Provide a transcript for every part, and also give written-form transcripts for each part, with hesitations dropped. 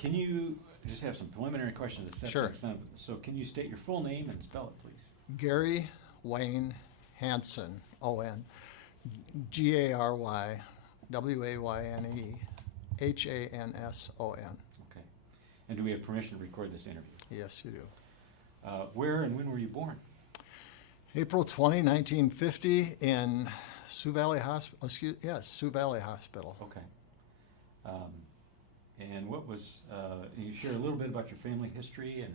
Can you just have some preliminary questions to set Sure. things up? So can you state your full name and spell it, please? Gary Wayne Hanson, O-N, G-A-R-Y-W-A-Y-N-E, H-A-N-S-O-N. Okay. And do we have permission to record this interview? Yes, you do. Where and when were you born? April 20, 1950 in Sioux Valley Hospital, Sioux Valley Hospital. Okay. And what was, you share a little bit about your family history, and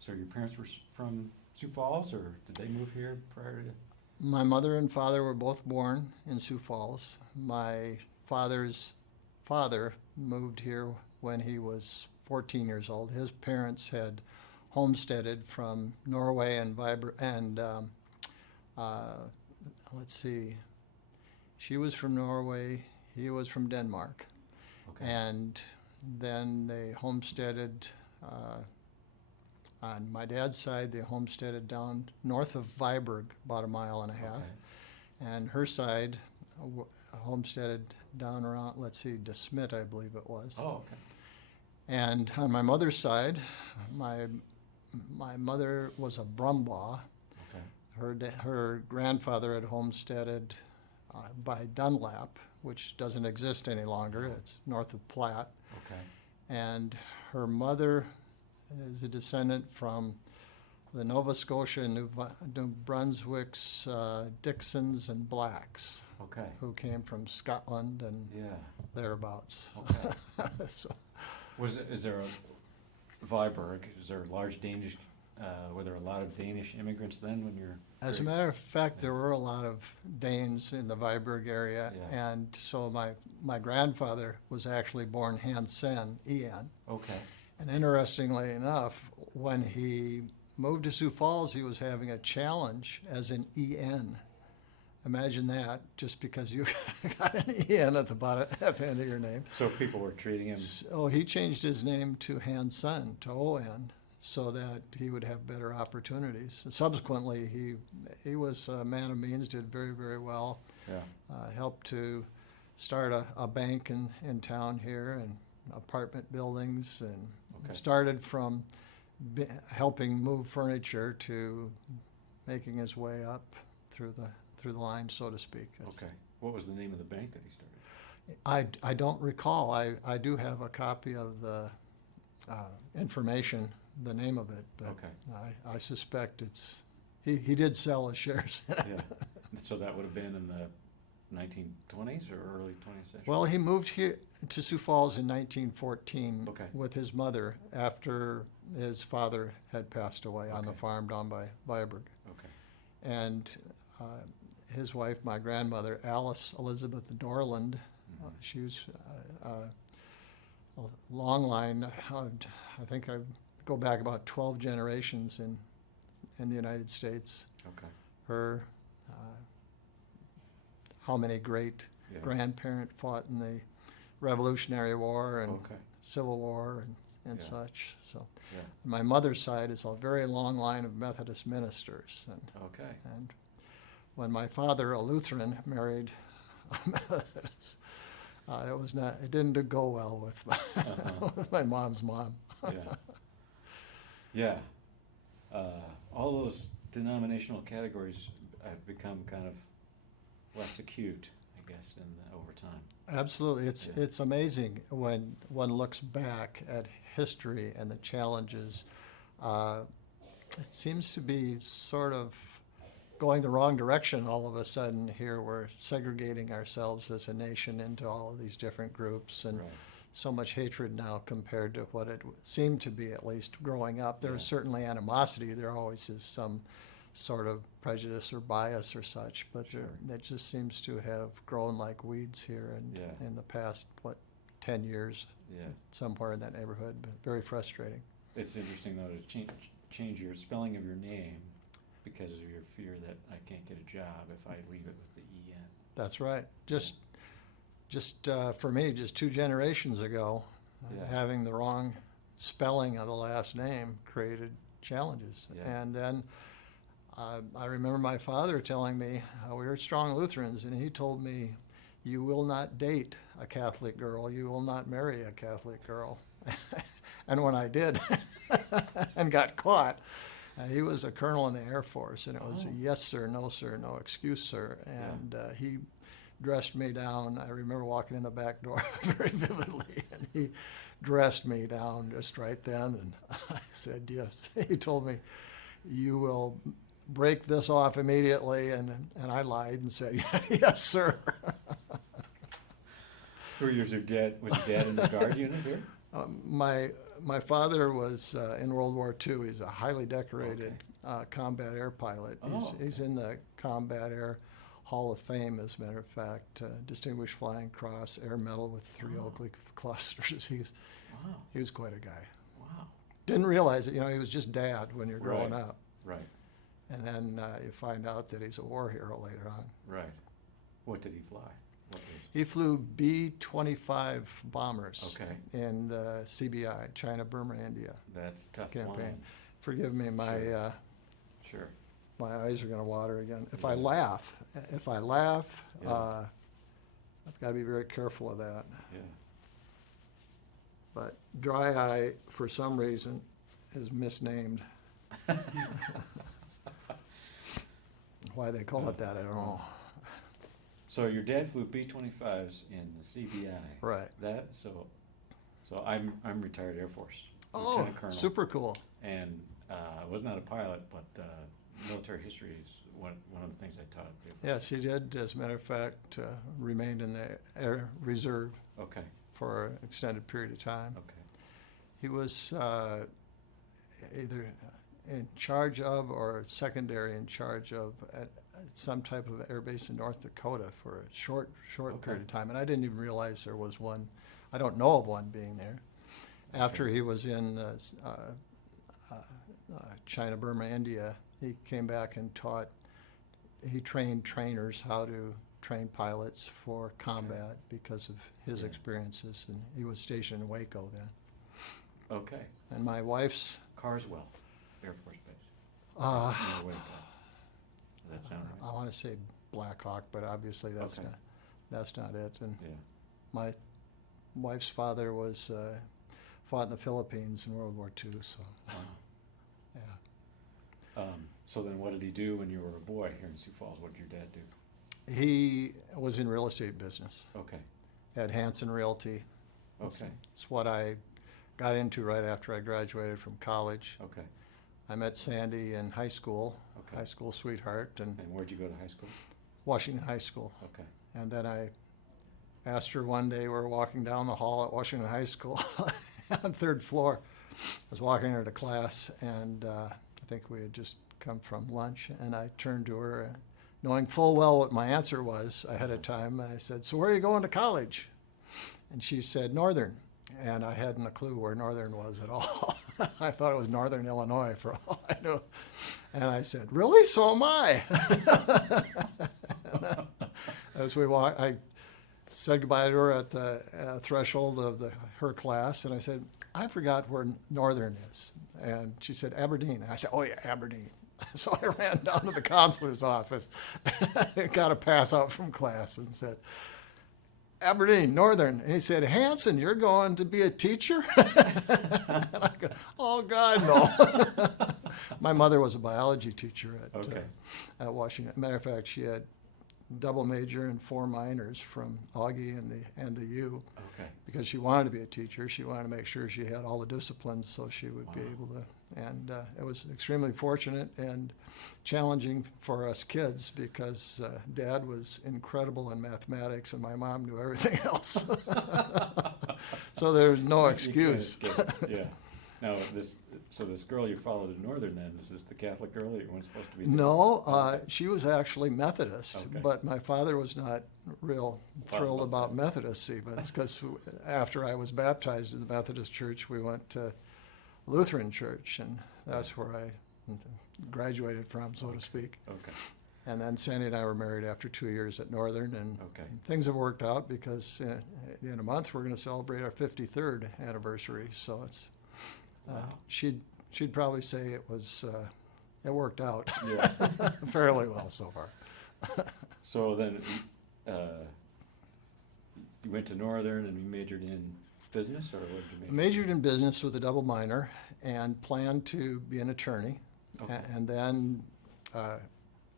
so your parents were from Sioux Falls, or did they move here prior to? My mother and father were both born in Sioux Falls. My father's father moved here when he was 14 years old. His parents had homesteaded from Norway and let's see, she was from Norway, he was from Denmark. Okay. And then they homesteaded, on my dad's side, they homesteaded down north of Viborg, about a mile and a half. Okay. And her side homesteaded down around, let's see, DeSmit, I believe it was. Oh, okay. And on my mother's side, my mother was a Brumbaugh. Okay. Her grandfather had homesteaded by Dunlap, which doesn't exist any longer. It's north of Platte. Okay. And her mother is a descendant from the Nova Scotia and New Brunswick's Dixons and Blacks, Okay. who came from Scotland and Yeah. thereabouts. Okay. So, Is there a Viborg? Is there a large Danish? Were there a lot of Danish immigrants then when you're? as a matter of fact, there were a lot of Danes in the Viborg area, Yeah. and so my grandfather was actually born Hanson, E-N. Okay. And interestingly enough, when he moved to Sioux Falls, he was having a challenge as an E-N. Imagine that, just because you got an E-N at the end of your name. So people were treating him. So he changed his name to Hanson, to O-N, so that he would have better opportunities. And subsequently, he was a man of means, did very, very well. Yeah. Helped to start a bank in town here, and apartment buildings, and Okay. started from helping move furniture to making his way up through the line, so to speak. Okay. What was the name of the bank that he started? I don't recall. I do have a copy of the information, the name of it, but Okay. I suspect he did sell his shares. Yeah. So that would have been in the 1920s or early 20th century? Well, he moved here to Sioux Falls in 1914 Okay. with his mother after his father had passed away on the Okay. farm down by Viborg. Okay. And his wife, my grandmother, Alice Elizabeth Dorland, Mhm. she was a long line. I think I go back about 12 generations in the United States. Okay. Her, how many great Yeah. grandparent fought in the Revolutionary War and Okay. Civil War and Yeah. such. So Yeah. my mother's side is a very long line of Methodist ministers, Okay. and when my father, a Lutheran, married a Methodist, it didn't go well with with my mom's mom. Yeah. Yeah. All those denominational categories have become kind of less acute, I guess, over time. Absolutely. Yeah. It's amazing when one looks back at history and the challenges. It seems to be sort of going the wrong direction all of a sudden here. We're segregating ourselves as a nation into all of these different groups, and Right. so much hatred now compared to what it seemed to be, at least growing up. There's Yeah. certainly animosity. There always is some sort of prejudice or bias or such, but Sure. it just seems to have grown like weeds here Yeah. in the past, 10 years, Yeah. somewhere in that neighborhood. But very frustrating. It's interesting, though, to change your spelling of your name because of your fear that I can't get a job if I leave it with the E-N. That's right. Just for me, just 2 generations ago, Yeah. having the wrong spelling of the last name created challenges. Yeah. And then I remember my father telling me, we were strong Lutherans, and he told me, "You will not date a Catholic girl. You will not marry a Catholic girl." And when I did and got caught, he was a colonel in the Air Force, and it was a yes, sir, no excuse, sir. And he dressed me down. I remember walking in the back door very vividly, and he dressed me down just right then. And I said, yes. He told me, you will break this off immediately. And I lied and said, yes, sir. Who was your dad? Was your dad in the Guard unit here? My father was in World War II. He's a highly decorated combat air pilot. He's in the Combat Air Hall of Fame, as a matter of fact. Distinguished Flying Cross, Air Medal with 3 Oak Leaf clusters. He was quite a guy. Wow. Didn't realize it. He was just dad when you're growing up. Right. And then you find out that he's a war hero later on. Right. What did he fly? He flew B-25 bombers Okay. in the CBI, China, Burma, India That's a tough campaign. flying. Forgive me, Sure. my eyes are going to water again. If I laugh, Yeah. I've got to be very careful of that. Yeah. But dry eye, for some reason, is misnamed. Why they call it that, I don't know. So your dad flew B-25s in the CBI. Right. So I'm retired Air Force. Oh, Lieutenant Colonel. super cool. And I was not a pilot, but military history is one of the things I taught. Yes, he did, as a matter of fact, remained in the Air Reserve Okay. for an extended period of time. Okay. He was either in charge of or secondary in charge of at some type of air base in North Dakota for a short Okay. period of time. And I didn't even realize there was one. I don't know of one being there. After he was in China, Burma, India, he came back and he trained trainers how to train pilots for combat because of his experiences. And he was stationed in Waco then. Okay. And my wife's, Carswell Air Force Base. uh, No, wait, does that sound right? I want to say Black Hawk, but obviously that's Okay. that's not it. And Yeah. my wife's father was fought in the Philippines in World War II. So Wow. yeah, So then what did he do when you were a boy here in Sioux Falls? What did your dad do? he was in real estate business Okay. at Hanson Realty. Okay. It's what I got into right after I graduated from college. Okay. I met Sandy in high school, Okay. high school sweetheart, and And where'd you go to high school? Washington High School. Okay. And then I asked her one day, we were walking down the hall at Washington High School on 3rd floor. I was walking her to class, and I think we had just come from lunch, and I turned to her, knowing full well what my answer was ahead of time, and I said, so where are you going to college? And she said, Northern. And I hadn't a clue where Northern was at all. I thought it was Northern Illinois for all I knew. And I said, really? So am I. As we walked, I said goodbye to her at the threshold of her class, and I said, I forgot where Northern is. And she said, Aberdeen. And I said, oh yeah, Aberdeen. So I ran down to the counselor's office, got a pass out from class, and said, Aberdeen, Northern. And he said, Hanson, you're going to be a teacher? And I go, oh, God, no. My mother was a biology teacher at Washington. Matter of fact, she had double major and 4 minors from Augie and the U. Okay. Because she wanted to be a teacher. She wanted to make sure she had all the disciplines so she would be able to. And it was extremely fortunate and challenging for us kids because Dad was incredible in mathematics and my mom knew everything else. So there's no excuse. You can't escape. Yeah. Now, this girl you followed in Northern then, is this the Catholic girl that you weren't supposed to be? No, she was actually Methodist, Okay. but my father was not real thrilled about about Methodist even, because after I was baptized in the Methodist church, we went to Lutheran church, and that's where I graduated from, so to speak. Okay. And then Sandy and I were married after 2 years at Northern, and Okay. things have worked out because in a month we're going to celebrate our 53rd anniversary, so it's Wow. she'd probably say it was it worked out Yeah. fairly well so far. So then you went to Northern and you majored in business, or what did you major? Majored in business with a double minor and planned to be an attorney. Okay. And then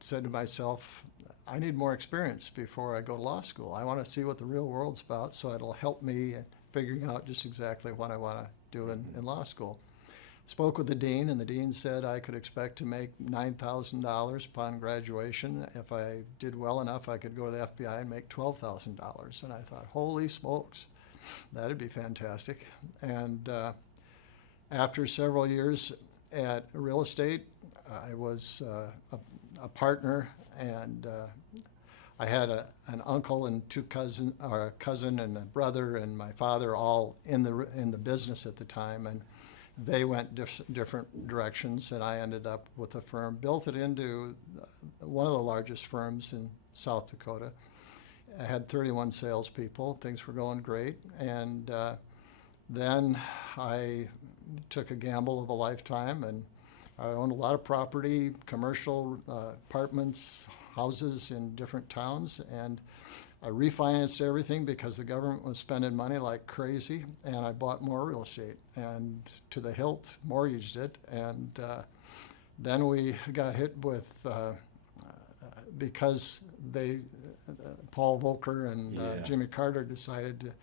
said to myself, I need more experience before I go to law school. I want to see what the real world's about, so it'll help me in figuring out just exactly what I want to do in law school. Spoke with the dean, and the dean said I could expect to make $9,000 upon graduation. If I did well enough, I could go to the FBI and make $12,000. And I thought, holy smokes, that'd be fantastic. And after several years at real estate, I was a partner, and I had an uncle and a cousin and a brother and my father all in the business at the time, and they went different directions, and I ended up with a firm, built it into one of the largest firms in South Dakota. I had 31 salespeople. Things were going great, and then I took a gamble of a lifetime, and I owned a lot of property, commercial apartments, houses in different towns, and I refinanced everything because the government was spending money like crazy, and I bought more real estate and to the hilt mortgaged it. And then we got hit with, because Paul Volcker and Jimmy Carter decided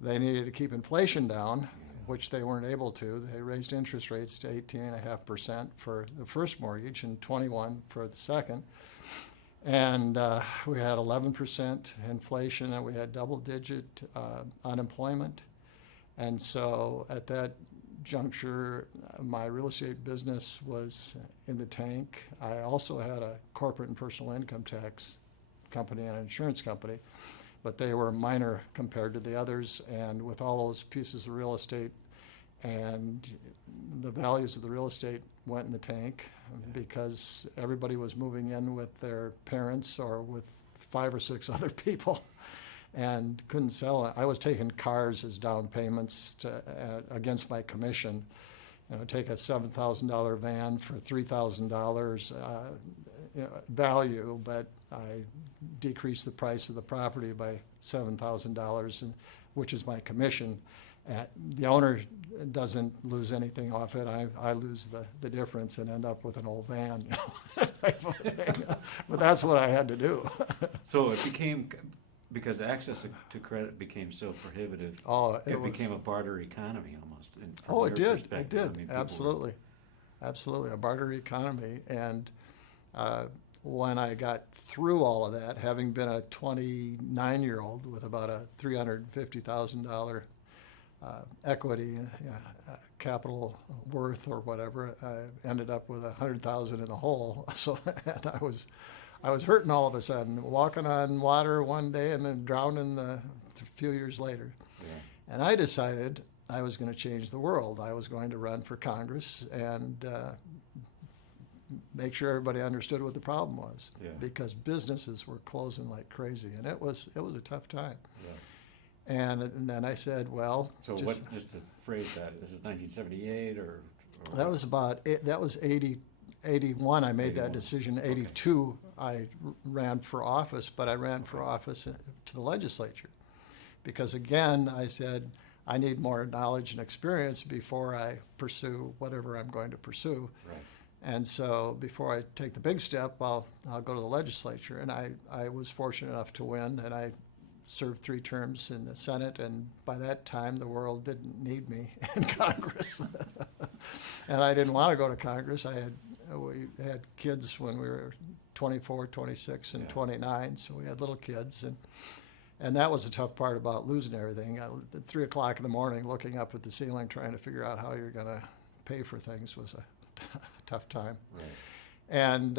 they needed to keep inflation down, which they weren't able to. They raised interest rates to 18.5% for the first mortgage and 21% for the second. And we had 11% inflation, and we had double-digit unemployment. And so at that juncture, my real estate business was in the tank. I also had a corporate and personal income tax company and an insurance company, but they were minor compared to the others. And with all those pieces of real estate, and the values of the real estate went in the tank because everybody was moving in with their parents or with 5 or 6 other people and couldn't sell it. I was taking cars as down payments against my commission. Take a $7,000 van for $3,000 value, but I decreased the price of the property by $7,000, which is my commission. The owner doesn't lose anything off it. I lose the difference and end up with an old van. But that's what I had to do. So it became, because access to credit became so prohibitive, it became a barter economy almost. It did. It did. I mean, absolutely. Absolutely. A barter economy. And when I got through all of that, having been a 29-year-old with about a $350,000 equity, capital worth or whatever, I ended up with $100,000 in the hole. So and I was hurting all of a sudden, walking on water one day and then drowning a few years later. Yeah. And I decided I was going to change the world. I was going to run for Congress and make sure everybody understood what the problem was, because businesses were closing like crazy, and it was a tough time. Yeah. And then I said, well. So just to phrase that, this is 1978 or that was 81. I made 81. That decision. 82, okay. I ran for office, but I ran for office to the legislature because, again, I said I need more knowledge and experience before I pursue whatever I'm going to pursue. Right. And so before I take the big step, I'll go to the legislature. And I was fortunate enough to win, and I served 3 terms in the Senate, and by that time the world didn't need me in Congress. And I didn't want to go to Congress. We had kids when we were 24, 26, and 29, so we had little kids, and that was the tough part about losing everything. At 3 o'clock in the morning, looking up at the ceiling, trying to figure out how you're going to pay for things was a tough time. Right. And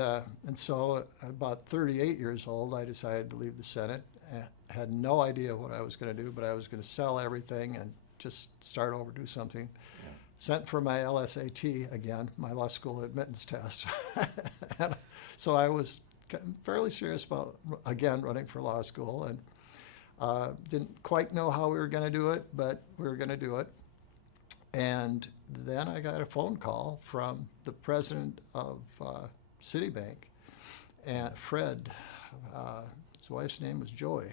so about 38 years old, I decided to leave the Senate. I had no idea what I was going to do, but I was going to sell everything and just start over, do something. Yeah. Sent for my LSAT again, my law school admittance test. So I was fairly serious about, again, running for law school, and didn't quite know how we were going to do it, but we were going to do it. And then I got a phone call from the president of Citibank, and Fred. His wife's name was Joy.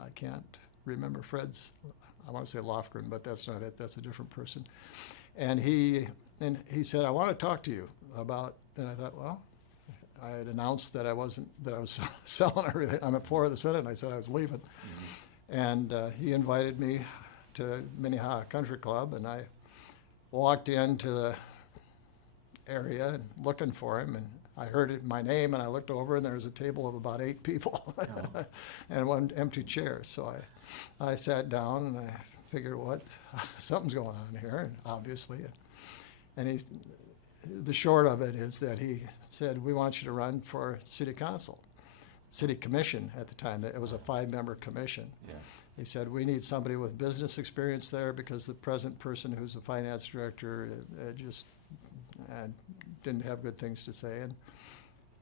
I can't remember Fred's I want to say Lofgren, but that's not it. That's a different person. And he said, I want to talk to you about, and I thought, well, I had announced that I was selling everything. I'm at floor of the Senate, and I said I was leaving. Mm-hmm. And he invited me to Minnehaha Country Club, and I walked into the area and looking for him, and I heard my name, and I looked over, and there was a table of about 8 people Oh. and one empty chair. So I sat down, and I figured, something's going on here, and obviously. And the short of it is that he said, we want you to run for city council, city commission at the time. It was a 5-member commission. Yeah. He said, we need somebody with business experience there because the present person who's the finance director just didn't have good things to say.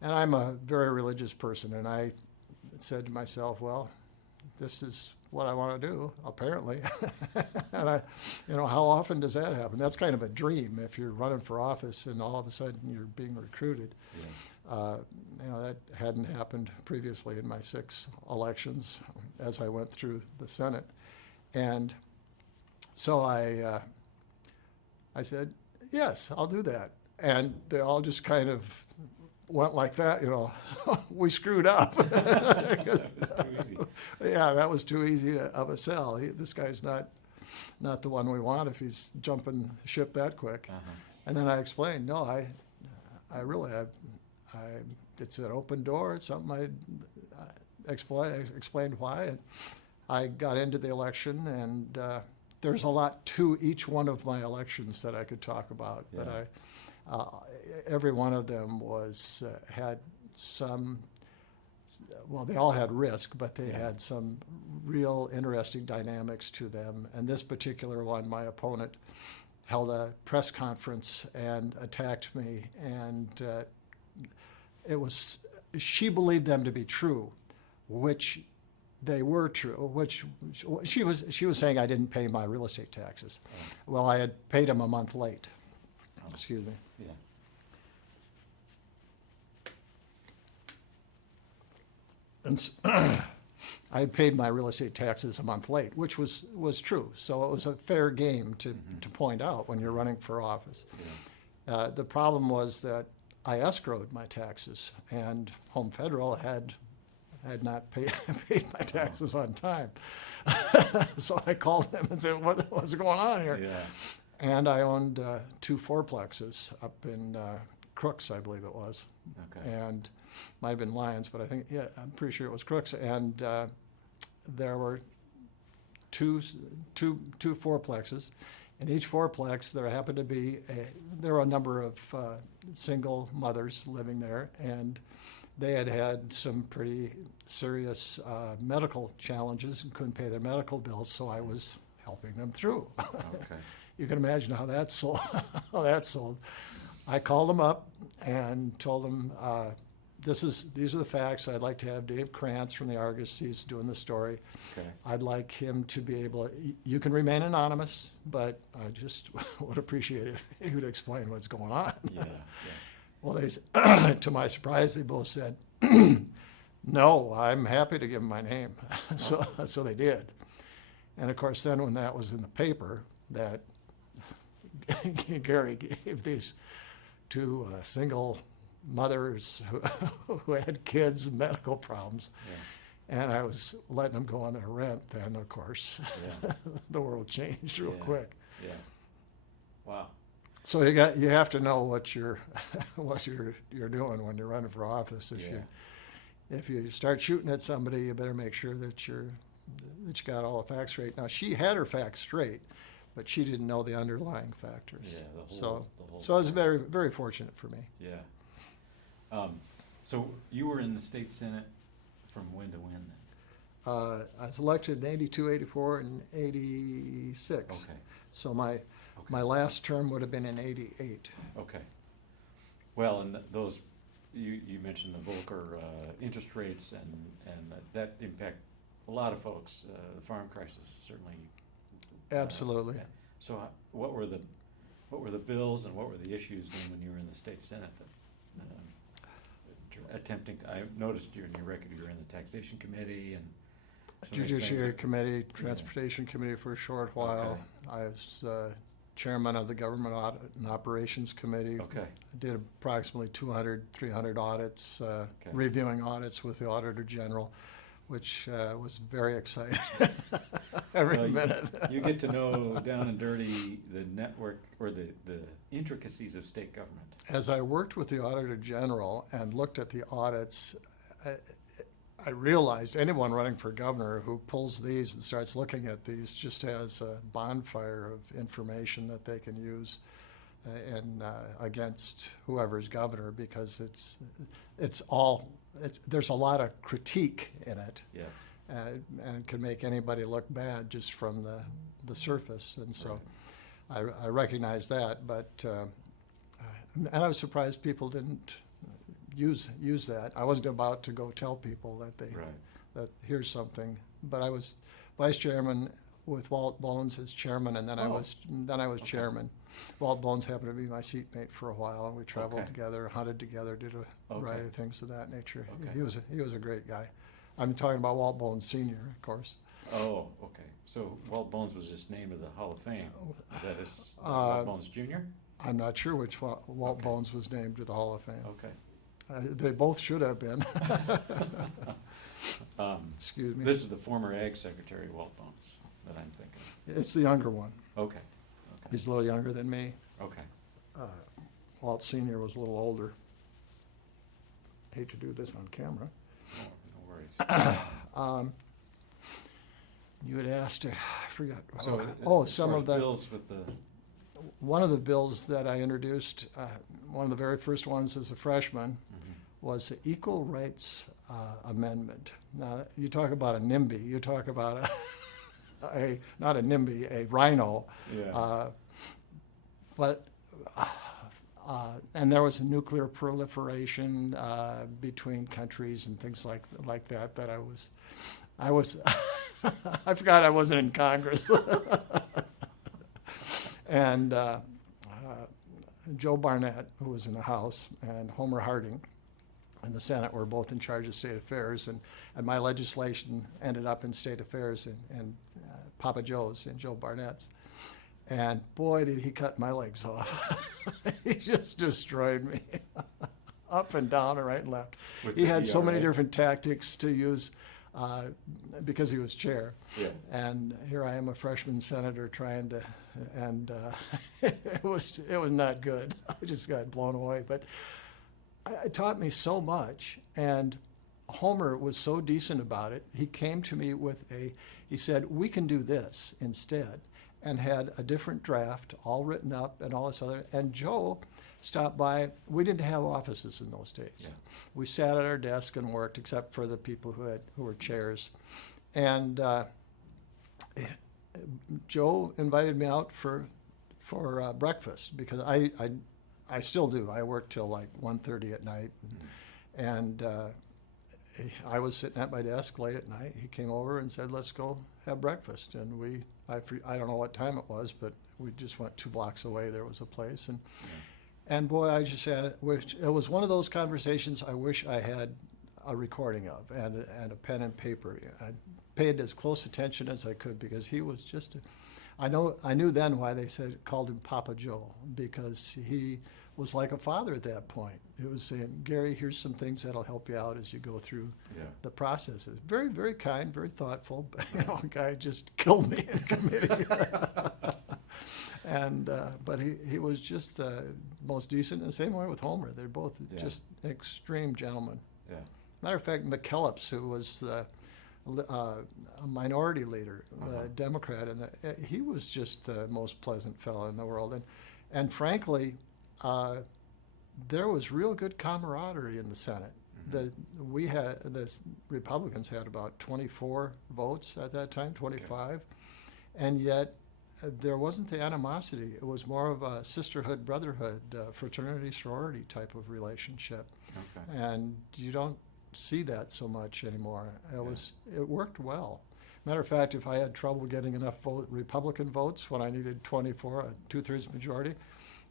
And I'm a very religious person, and I said to myself, well, this is what I want to do, apparently. And how often does that happen? That's kind of a dream if you're running for office and all of a sudden you're being recruited. Yeah. That hadn't happened previously in my 6 elections as I went through the Senate. And so I said, yes, I'll do that. And they all just kind of went like that, we screwed up. That was too easy. Yeah, that was too easy of a sell. This guy's not the one we want if he's jumping ship that quick. Uh-huh. And then I explained, no, I really have, it's an open door. It's something I explained why. And I got into the election, and there's a lot to each one of my elections that I could talk about. Yeah. But every one of them had some, well, they all had risk, but they had some real interesting dynamics to them. And this particular one, my opponent held a press conference and attacked me, and she believed them to be true, which they were true, which she was saying I didn't pay my real estate taxes. Oh. Well, I had paid them a month late. Oh. Excuse me. Yeah. And I had paid my real estate taxes a month late, which was true. So it was a fair game to point out when you're running for office. Yeah. The problem was that I escrowed my taxes, and Home Federal had not paid my taxes on time. So I called them and said, what's going on here? Yeah. And I owned 2 fourplexes up in Crooks, I believe it was. Okay. And might have been Lyons, but I'm pretty sure it was Crooks. And there were two fourplexes. In each fourplex, there happened to be there were a number of single mothers living there, and they had some pretty serious medical challenges and couldn't pay their medical bills, so I was helping them through. Okay. You can imagine how that sold. I called them up and told them, these are the facts. I'd like to have Dave Krantz from the Argus, he's doing the story. Okay. I'd like him to be able, you can remain anonymous, but I just would appreciate it if you'd explain what's going on. Yeah. Well, to my surprise, they both said, no, I'm happy to give them my name. So they did. And of course, then when that was in the paper, that Gary gave these 2 single mothers who had kids and medical problems, and I was letting them go on their rent, then of course, the world changed real quick. Yeah. Wow. So you have to know what you're doing when you're running for office. If you start shooting at somebody, you better make sure that you got all the facts straight. Now, she had her facts straight, but she didn't know the underlying factors. Yeah. So it was very, very fortunate for me. Yeah. So you were in the state senate from when to when then? I was elected in 82, 84, and 86. Okay. So my last term would have been in 88. Okay. Well, and those, you mentioned the Volcker interest rates, and that impact a lot of folks. The farm crisis certainly. Absolutely. Yeah. So what were the bills and what were the issues then when you were in the state senate that attempting to, I noticed in your record you're in the taxation committee and some of these Judiciary things Committee, Transportation Committee for a short while. I was chairman of the Government Audit and Operations Committee. Okay, I did approximately 200, 300 audits, reviewing audits with the Auditor General, which was very exciting every Well, minute. you get to know down and dirty the network or the intricacies of state government. As I worked with the Auditor General and looked at the audits, I realized anyone running for governor who pulls these and starts looking at these just has a bonfire of information that they can use against whoever's governor, because there's a lot of critique in it. Yes. And can make anybody look bad just from the surface. And so Right. I recognize that, but and I was surprised people didn't use that. I wasn't about to go tell people that here's something, but I was vice chairman with Walt Bones as chairman, and then I was chairman. Walt Bones happened to be my seatmate for a while, and we traveled together, hunted together, did a variety of things of that nature. Okay. He was a great guy. I'm talking about Walt Bones Sr., of course. Oh, okay. So Walt Bones was just named to the Hall of Fame. Is that his Walt Bones Jr.? I'm not sure which Walt Bones was named to the Hall of Fame. Okay. They both should have been. Excuse me. This is the former Ag Secretary, Walt Bones, that I'm thinking. It's the younger one. Okay. He's a little younger than me. Okay. Walt Sr. was a little older. Hate to do this on camera. No worries. You had asked, I forgot. So, Some of the bills with the. one of the bills that I introduced, one of the very first ones as a freshman, was the Equal Rights Amendment. Now, you talk about a NIMBY, you talk about not a NIMBY, a rhino. Yeah. And there was a nuclear proliferation between countries and things like that. That I was, I forgot I wasn't in Congress. And Joe Barnett, who was in the House, and Homer Harding in the Senate were both in charge of state affairs, and my legislation ended up in state affairs and Papa Joe's and Joe Barnett's. And boy, did he cut my legs off. He just destroyed me up and down and right and left. He had so many different tactics to use because he was chair. Yeah. And here I am, a freshman senator, trying to, and it was not good. I just got blown away. But it taught me so much, and Homer was so decent about it. He came to me with he said, we can do this instead, and had a different draft all written up and all this other. And Joe stopped by. We didn't have offices in those days. Yeah. We sat at our desk and worked, except for the people who were chairs. And Joe invited me out for breakfast, because I still do. I work till like 1:30 at night, and I was sitting at my desk late at night. He came over and said, "Let's go have breakfast." And I don't know what time it was, but we just went 2 blocks away. There was a place, and boy, I just it was one of those conversations I wish I had a recording of and a pen and paper. I paid as close attention as I could, because he was just I knew then why they called him Papa Joe, because he was like a father at that point. It was saying, "Gary, here's some things that'll help you out as you go through the processes." Very, very kind, very thoughtful. But, a guy just killed me in committee. And but he was just the most decent. The same way with Homer. They're both just extreme gentlemen. Yeah. Matter of fact, McKellips, who was a minority leader, the Democrat, and he was just the most pleasant fellow in the world. And frankly, there was real good camaraderie in the Senate. The Republicans had about 24 votes at that time, 25, and yet there wasn't the animosity. It was more of a sisterhood, brotherhood, fraternity, sorority type of relationship. Okay. And you don't see that so much anymore. It worked well. Matter of fact, if I had trouble getting enough Republican votes when I needed 24, a 2/3 majority,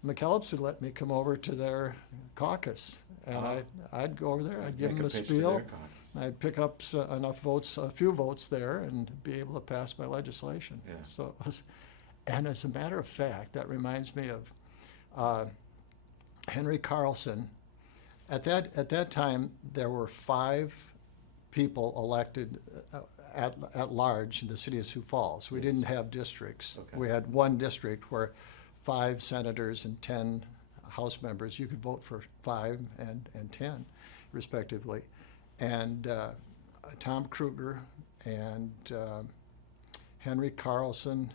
McKellips would let me come over to their caucus, and I'd go over there. I'd give them a spiel. I'd pick up enough votes, a few votes there, and be able to pass my legislation. Yeah. So it was, and as a matter of fact, that reminds me of Henry Carlson. At that time, there were 5 people elected at large in the city of Sioux Falls. We Yes. didn't have districts. Okay. We had one district where 5 senators and 10 House members. You could vote for 5 and 10, respectively. And Tom Kruger and Henry Carlson,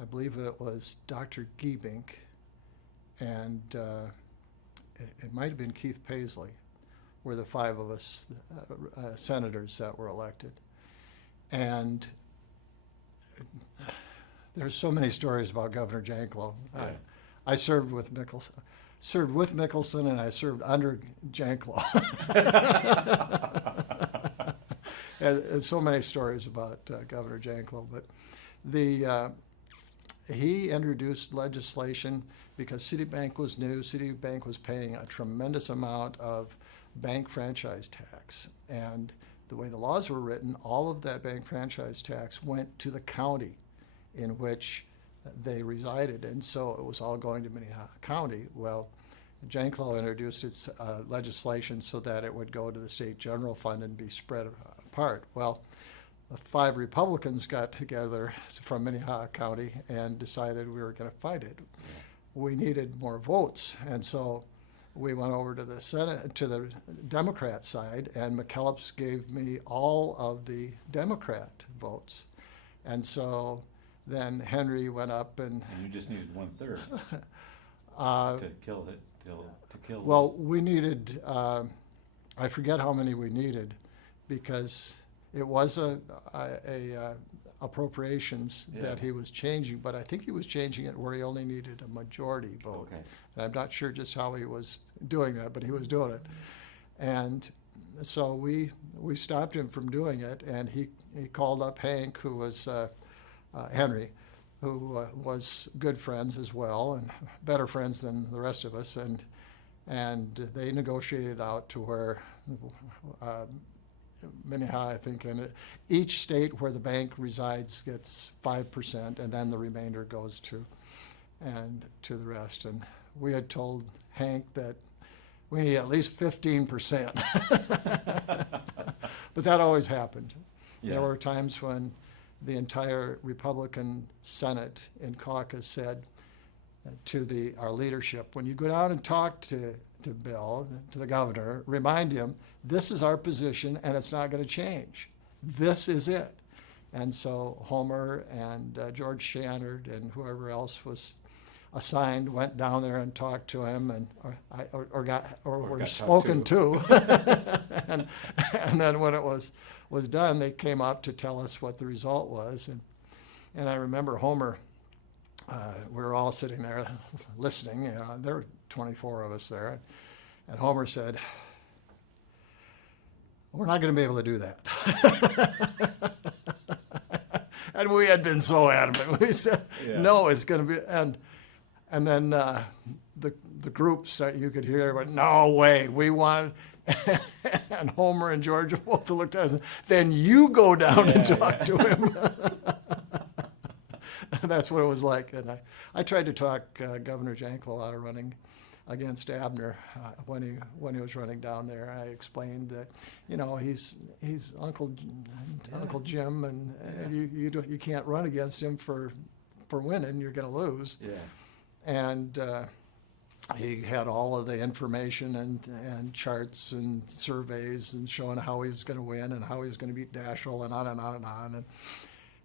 I believe it was Dr. Giebink, and it might have been Keith Paisley, were the 5 of us senators that were elected. And there's so many stories about Governor Janklow. Yeah. I served with Mickelson, and I served under Janklow. And so many stories about Governor Janklow, but he introduced legislation because Citibank was new. Citibank was paying a tremendous amount of bank franchise tax, and the way the laws were written, all of that bank franchise tax went to the county in which they resided, and so it was all going to Minnehaha County. Well, Janklow introduced its legislation so that it would go to the state general fund and be spread apart. Well, the 5 Republicans got together from Minnehaha County and decided we were going to fight it. We needed more votes, and so we went over to the Senate, to the Democrat side, and McKellips gave me all of the Democrat votes, and so then Henry went up and. And you just needed 1/3 to kill it. To kill. Well, we needed, I forget how many we needed, because it was a appropriations that Yeah. he was changing, but I think he was changing it where he only needed a majority vote. Okay. And I'm not sure just how he was doing that, but he was doing it. And so we stopped him from doing it, and he called up Hank, who was Henry, who was good friends as well, and better friends than the rest of us, and they negotiated out to where Minnehaha, I think, and each state where the bank resides gets 5%, and then the remainder goes to the rest. And we had told Hank that we need at least 15%. But that always happened. Yeah. There were times when the entire Republican Senate in caucus said to our leadership, when you go down and talk to Bill, to the governor, remind him, this is our position and it's not going to change. This is it. And so Homer and George Shannard and whoever else was assigned went down there and talked to him, and were spoken to. and then when it was done, they came up to tell us what the result was. And I remember Homer, we were all sitting there listening. You know, there were 24 of us there. And Homer said, we're not going to be able to do that. And we had been so adamant. We said, Yeah. no, it's going to be, and then the groups that you could hear went, no way, we want, and Homer and George both looked at us and, then you go down and talk to him. That's what it was like. And I tried to talk Governor Janklow out of running against Abner when he was running down there. I explained that, you know, he's Uncle Jim, and you can't run against him for winning. You're going to lose. Yeah. And he had all of the information and charts and surveys and showing how he was going to win and how he was going to beat Daschle and on and on and on.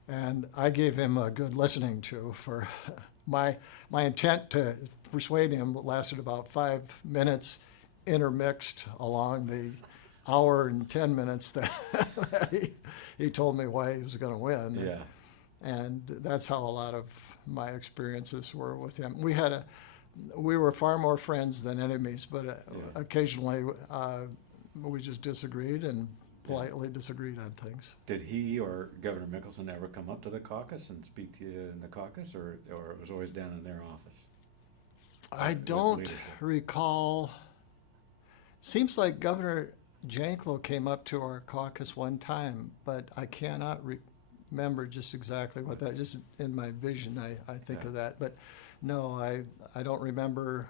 And I gave him a good listening to. For my intent to persuade him lasted about 5 minutes, intermixed along the hour and 10 minutes that he told me why he was going to win. Yeah. And that's how a lot of my experiences were with him. We were far more friends than enemies, but occasionally we just disagreed and politely disagreed on things. Did he or Governor Mickelson ever come up to the caucus and speak to you in the caucus, or it was always down in their office? I With don't leadership? recall. Seems like Governor Janklow came up to our caucus one time, but I cannot remember just exactly what that, just in my vision, I think Yeah. of that. But no, I don't remember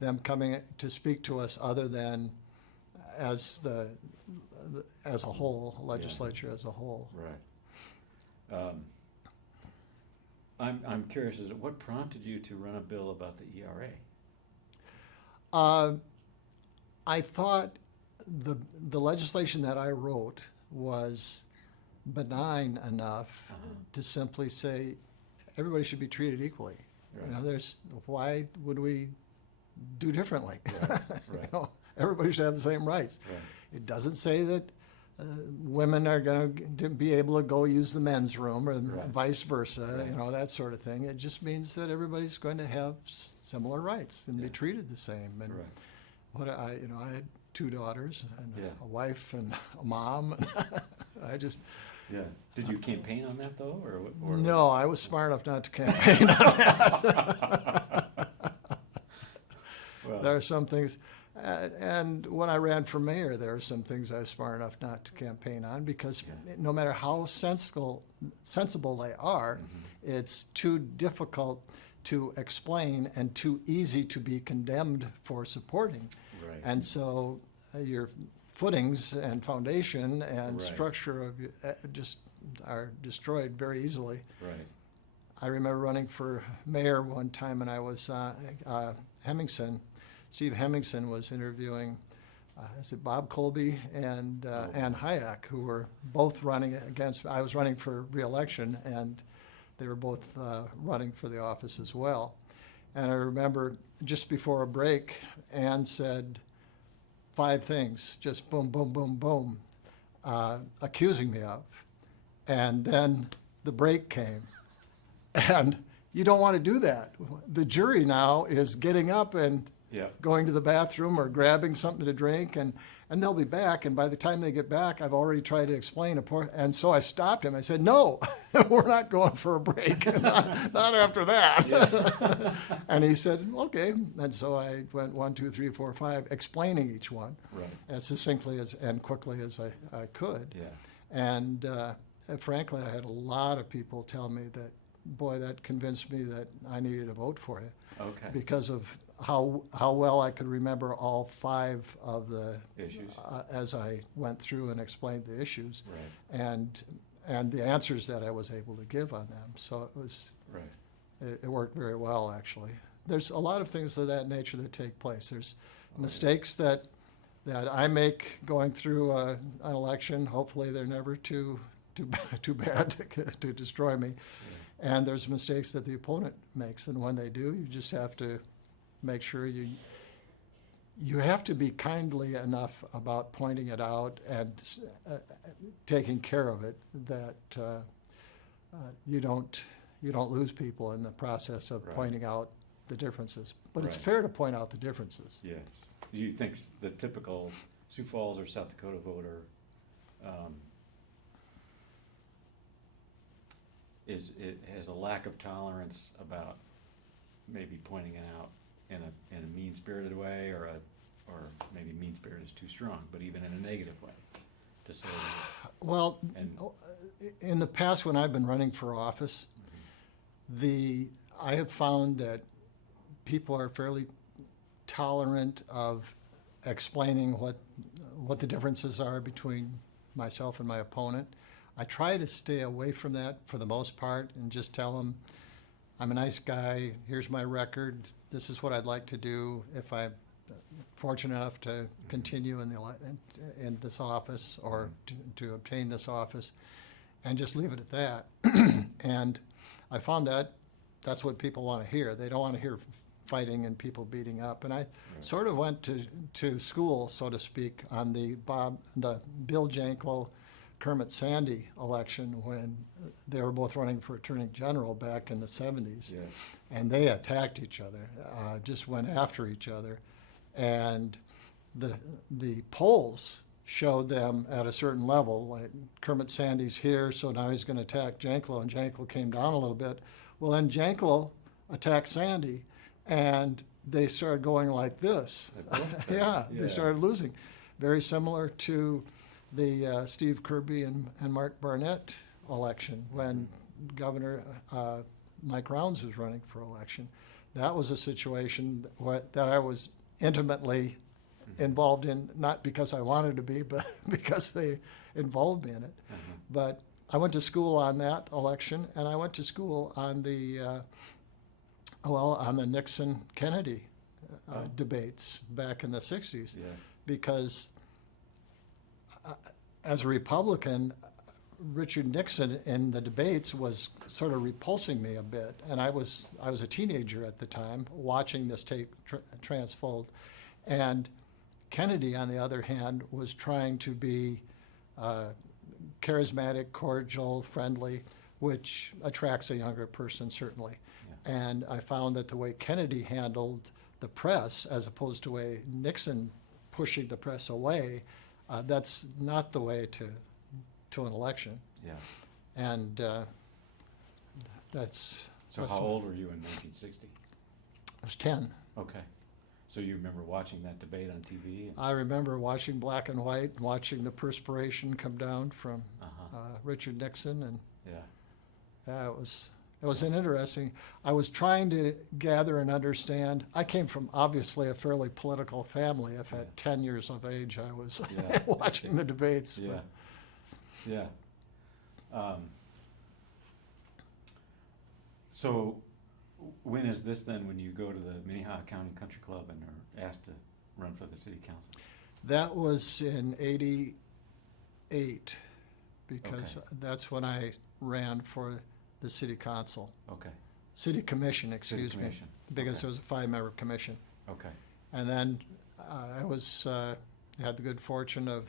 them coming to speak to us other than as as a whole, legislature as a whole. Right. I'm curious, what prompted you to run a bill about the ERA? I thought the legislation that I wrote was benign enough to simply say everybody should be treated equally. Right. You know, why would we do differently? Right, You right. know, everybody should have the same rights. Right. It doesn't say that women are going to be able to go use the men's room or Right. vice versa, Right. you know, that sort of thing. It just means that everybody's going to have similar rights and be Yeah. treated the same. And Right. I had 2 daughters and Yeah. a wife and a mom. And I just, Yeah. Did you campaign on that though, or no, I was smart enough not to campaign on that. Well, There are some things, and when I ran for mayor, there are some things I was smart enough not to campaign on because Yeah. no matter how sensible they are, it's too difficult to explain and too easy to be condemned for supporting. right. And so your footings and foundation and Right. structure of just are destroyed very easily. Right. I remember running for mayor one time, and I was Hemmingson. Steve Hemmingson was interviewing, is it Bob Colby and Ann Hayek, who were both running against. I was running for re-election, and they were both running for the office as well. And I remember just before a break, Ann said 5 things, just boom, boom, boom, boom, accusing me of. And then the break came. And you don't want to do that. The jury now is getting up and Yeah. going to the bathroom or grabbing something to drink, and they'll be back. And by the time they get back, I've already tried to explain and so I stopped him. I said, "No, we're not going for a break. not after that." Yeah. And he said, "Okay." And so I went 1, 2, 3, 4, 5, explaining each one Right. as succinctly and quickly as I could. Yeah. And frankly, I had a lot of people tell me that, boy, that convinced me that I needed to vote for you Okay. because of how well I could remember all 5 of the Issues. as I went through and explained the issues Right. and the answers that I was able to give on them. So it was Right. it worked very well, actually. There's a lot of things of that nature that take place. There's mistakes that I make going through an election. Hopefully, they're never too bad to destroy me. Yeah. And there's mistakes that the opponent makes, and when they do, you just have to make sure you have to be kindly enough about pointing it out and taking care of it that you don't lose people in the process of Right. pointing out the differences. But it's Right. fair to point out the differences. Yes. Do you think the typical Sioux Falls or South Dakota voter has a lack of tolerance about maybe pointing it out in a mean-spirited way, or maybe mean-spirited is too strong, but even in a negative way, to say Well, and in the past, when I've been running for office, I have found that people are fairly tolerant of explaining what the differences are between myself and my opponent. I try to stay away from that for the most part and just tell them, I'm a nice guy, here's my record, this is what I'd like to do if I'm fortunate enough to continue in this office or to obtain this office, and just leave it at that. And I found that that's what people want to hear. They don't want to hear fighting and people beating up. And I sort of went to school, so to speak, on the Bill Janklow, Kermit Sandy election when they were both running for Attorney General back in the 70s. yes. And they attacked each other, just went after each other. And the polls showed them at a certain level, like Kermit Sandy's here, so now he's going to attack Janklow, and Janklow came down a little bit. Well, then Janklow attacked Sandy, and they started going like this. They both started, Yeah, yeah. they started losing. very similar to the Steve Kirby and Mark Barnett election when Governor Mike Rounds was running for election. That was a situation that I was intimately involved in, not because I wanted to be, but because they involved me in it. But I went to school on that election, and I went to school on the Nixon-Kennedy debates back in the 60s, because as a Republican, Richard Nixon in the debates was sort of repulsing me a bit, and I was a teenager at the time watching this tape transfold, and Kennedy, on the other hand, was trying to be charismatic, cordial, friendly, which attracts a younger person certainly. And I found that the way Kennedy handled the press, as opposed to the way Nixon pushing the press away, that's not the way to an election. And that's. So how old were you in 1960? I was 10. Okay. So you remember watching that debate on TV? I remember watching black and white, watching the perspiration come down from Richard Nixon, and it was an interesting. I was trying to gather and understand. I came from obviously a fairly political family. If at 10 years of age I was watching the debates. So when is this then, when you go to the Minnehaha County Country Club and are asked to run for the city council? That was in '88, because that's when I ran for the city council. City commission, excuse me, because it was a 5-member commission. And then I had the good fortune of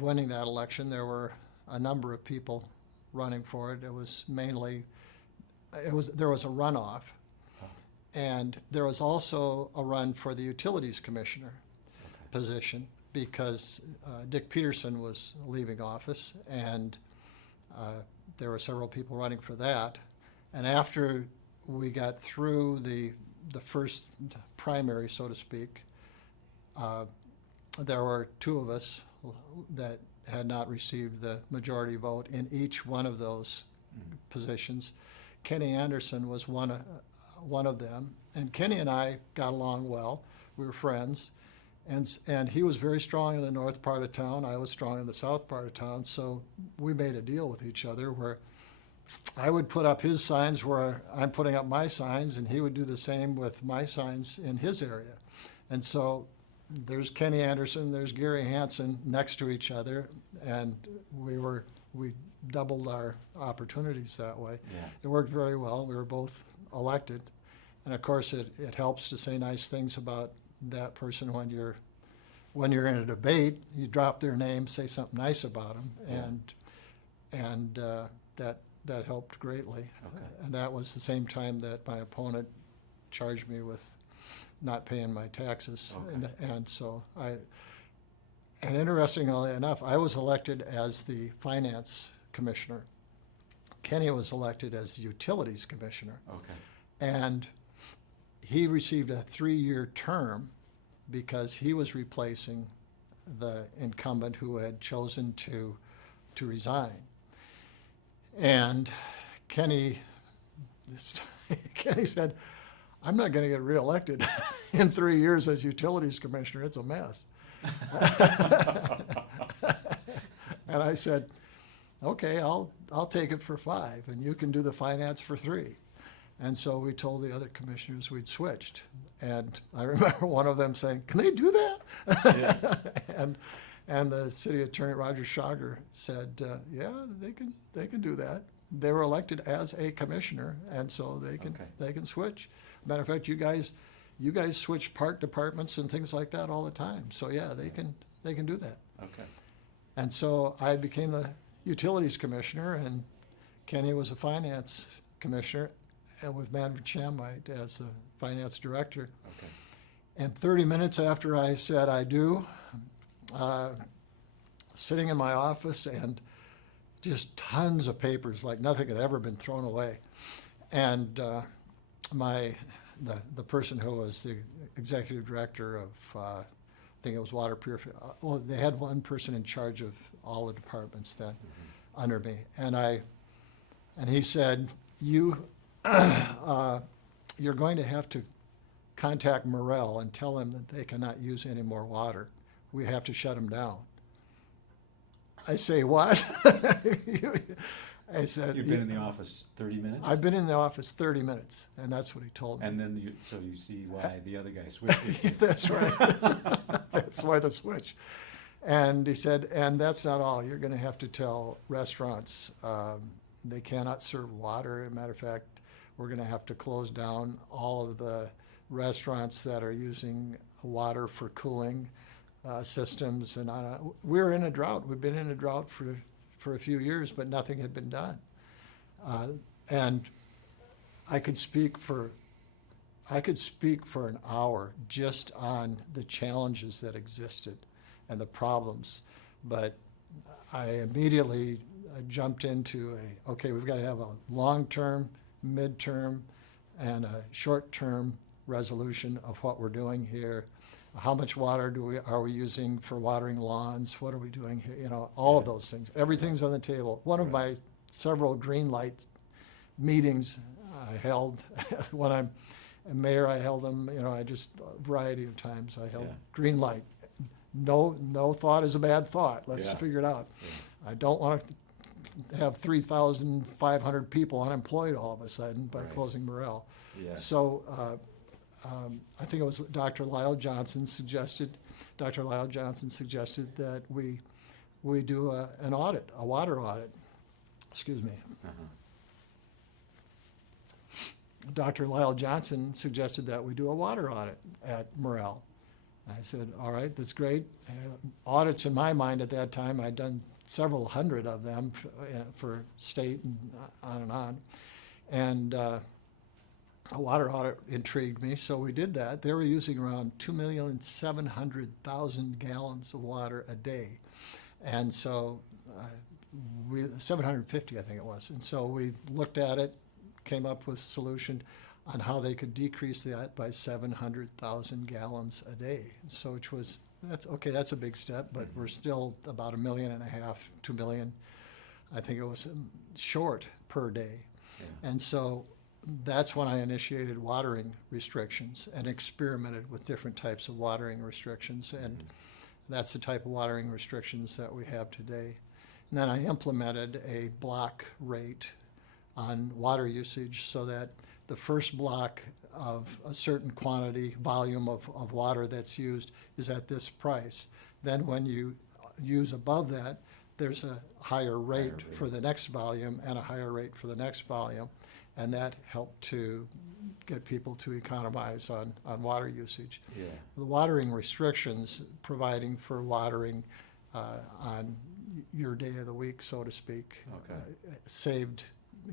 winning that election. There were a number of people running for it. It was mainly, there was a runoff, and there was also a run for the utilities commissioner position, because Dick Peterson was leaving office, and there were several people running for that. And after we got through the first primary, so to speak, there were 2 of us that had not received the majority vote in each one of those positions. Kenny Anderson was one of them, and Kenny and I got along well. We were friends, and he was very strong in the north part of town. I was strong in the south part of town, so we made a deal with each other where I would put up his signs where I'm putting up my signs, and he would do the same with my signs in his area. And so there's Kenny Anderson, there's Gary Hanson next to each other, and we doubled our opportunities that way. It worked very well. We were both elected, and of course it helps to say nice things about that person when you're in a debate. You drop their name, say something nice about them, and that helped greatly. And that was the same time that my opponent charged me with not paying my taxes. And so and interestingly enough, I was elected as the finance commissioner. Kenny was elected as the utilities commissioner. And he received a 3-year term because he was replacing the incumbent who had chosen to resign. And Kenny said, "I'm not going to get reelected in 3 years as utilities commissioner. It's a mess." And I said, "Okay, I'll take it for 5, and you can do the finance for 3." And so we told the other commissioners we'd switched. And I remember one of them saying, "Can they do that?" And the city attorney, Roger Schauger, said, "Yeah, they can do that." They were elected as a commissioner, and so they can switch. Matter of fact, you guys switch park departments and things like that all the time. So yeah, they can do that. And so I became the utilities commissioner, and Kenny was a finance commissioner, and with Manfred Shamwhite as the finance director. And 30 minutes after I said I do, sitting in my office, and just tons of papers, like nothing had ever been thrown away. And the person who was the executive director of think it was water purification. Well, they had one person in charge of all the departments then under me. And he said, you're going to have to contact Morel and tell them that they cannot use any more water. We have to shut them down. I say, what? I said, You've been in the office 30 minutes? I've been in the office 30 minutes, and that's what he told me. And then you see why the other guy switched it. That's right. That's why the switch. And he said, and that's not all. You're going to have to tell restaurants they cannot serve water. As a matter of fact, we're going to have to close down all of the restaurants that are using water for cooling systems. And we're in a drought. We've been in a drought for a few years, but nothing had been done. And I could speak for an hour just on the challenges that existed and the problems, but I immediately jumped into okay, we've got to have a long-term, mid-term, and a short-term resolution of what we're doing here. How much water are we using for watering lawns? What are we doing here? You know, all of those things. Everything's on the table. One of my several green light meetings I held when I'm mayor, I held them, you know, a variety of times I held green light. No thought is a bad thought. Let's figure it out. I don't want to have 3,500 people unemployed all of a sudden by closing Morel. So I think it was Dr. Lyle Johnson suggested that we do an audit, a water audit. Excuse me. Dr. Lyle Johnson suggested that we do a water audit at Morel. I said, all right, that's great. Audits in my mind at that time, I'd done several hundred of them for state and on and on. And a water audit intrigued me, so we did that. They were using around 2,700,000 gallons of water a day. And so 750, I think it was. And so we looked at it, came up with a solution on how they could decrease that by 700,000 gallons a day. So that's a big step, but we're still about 1.5 million, 2 million, I think it was, short per day. And so that's when I initiated watering restrictions and experimented with different types of watering restrictions. And that's the type of watering restrictions that we have today. And then I implemented a block rate on water usage so that the first block of a certain quantity, volume of water that's used is at this price. Then when you use above that, there's a higher rate for the next volume and a higher rate for the next volume. And that helped to get people to economize on water usage. The watering restrictions, providing for watering on your day of the week, so to speak, saved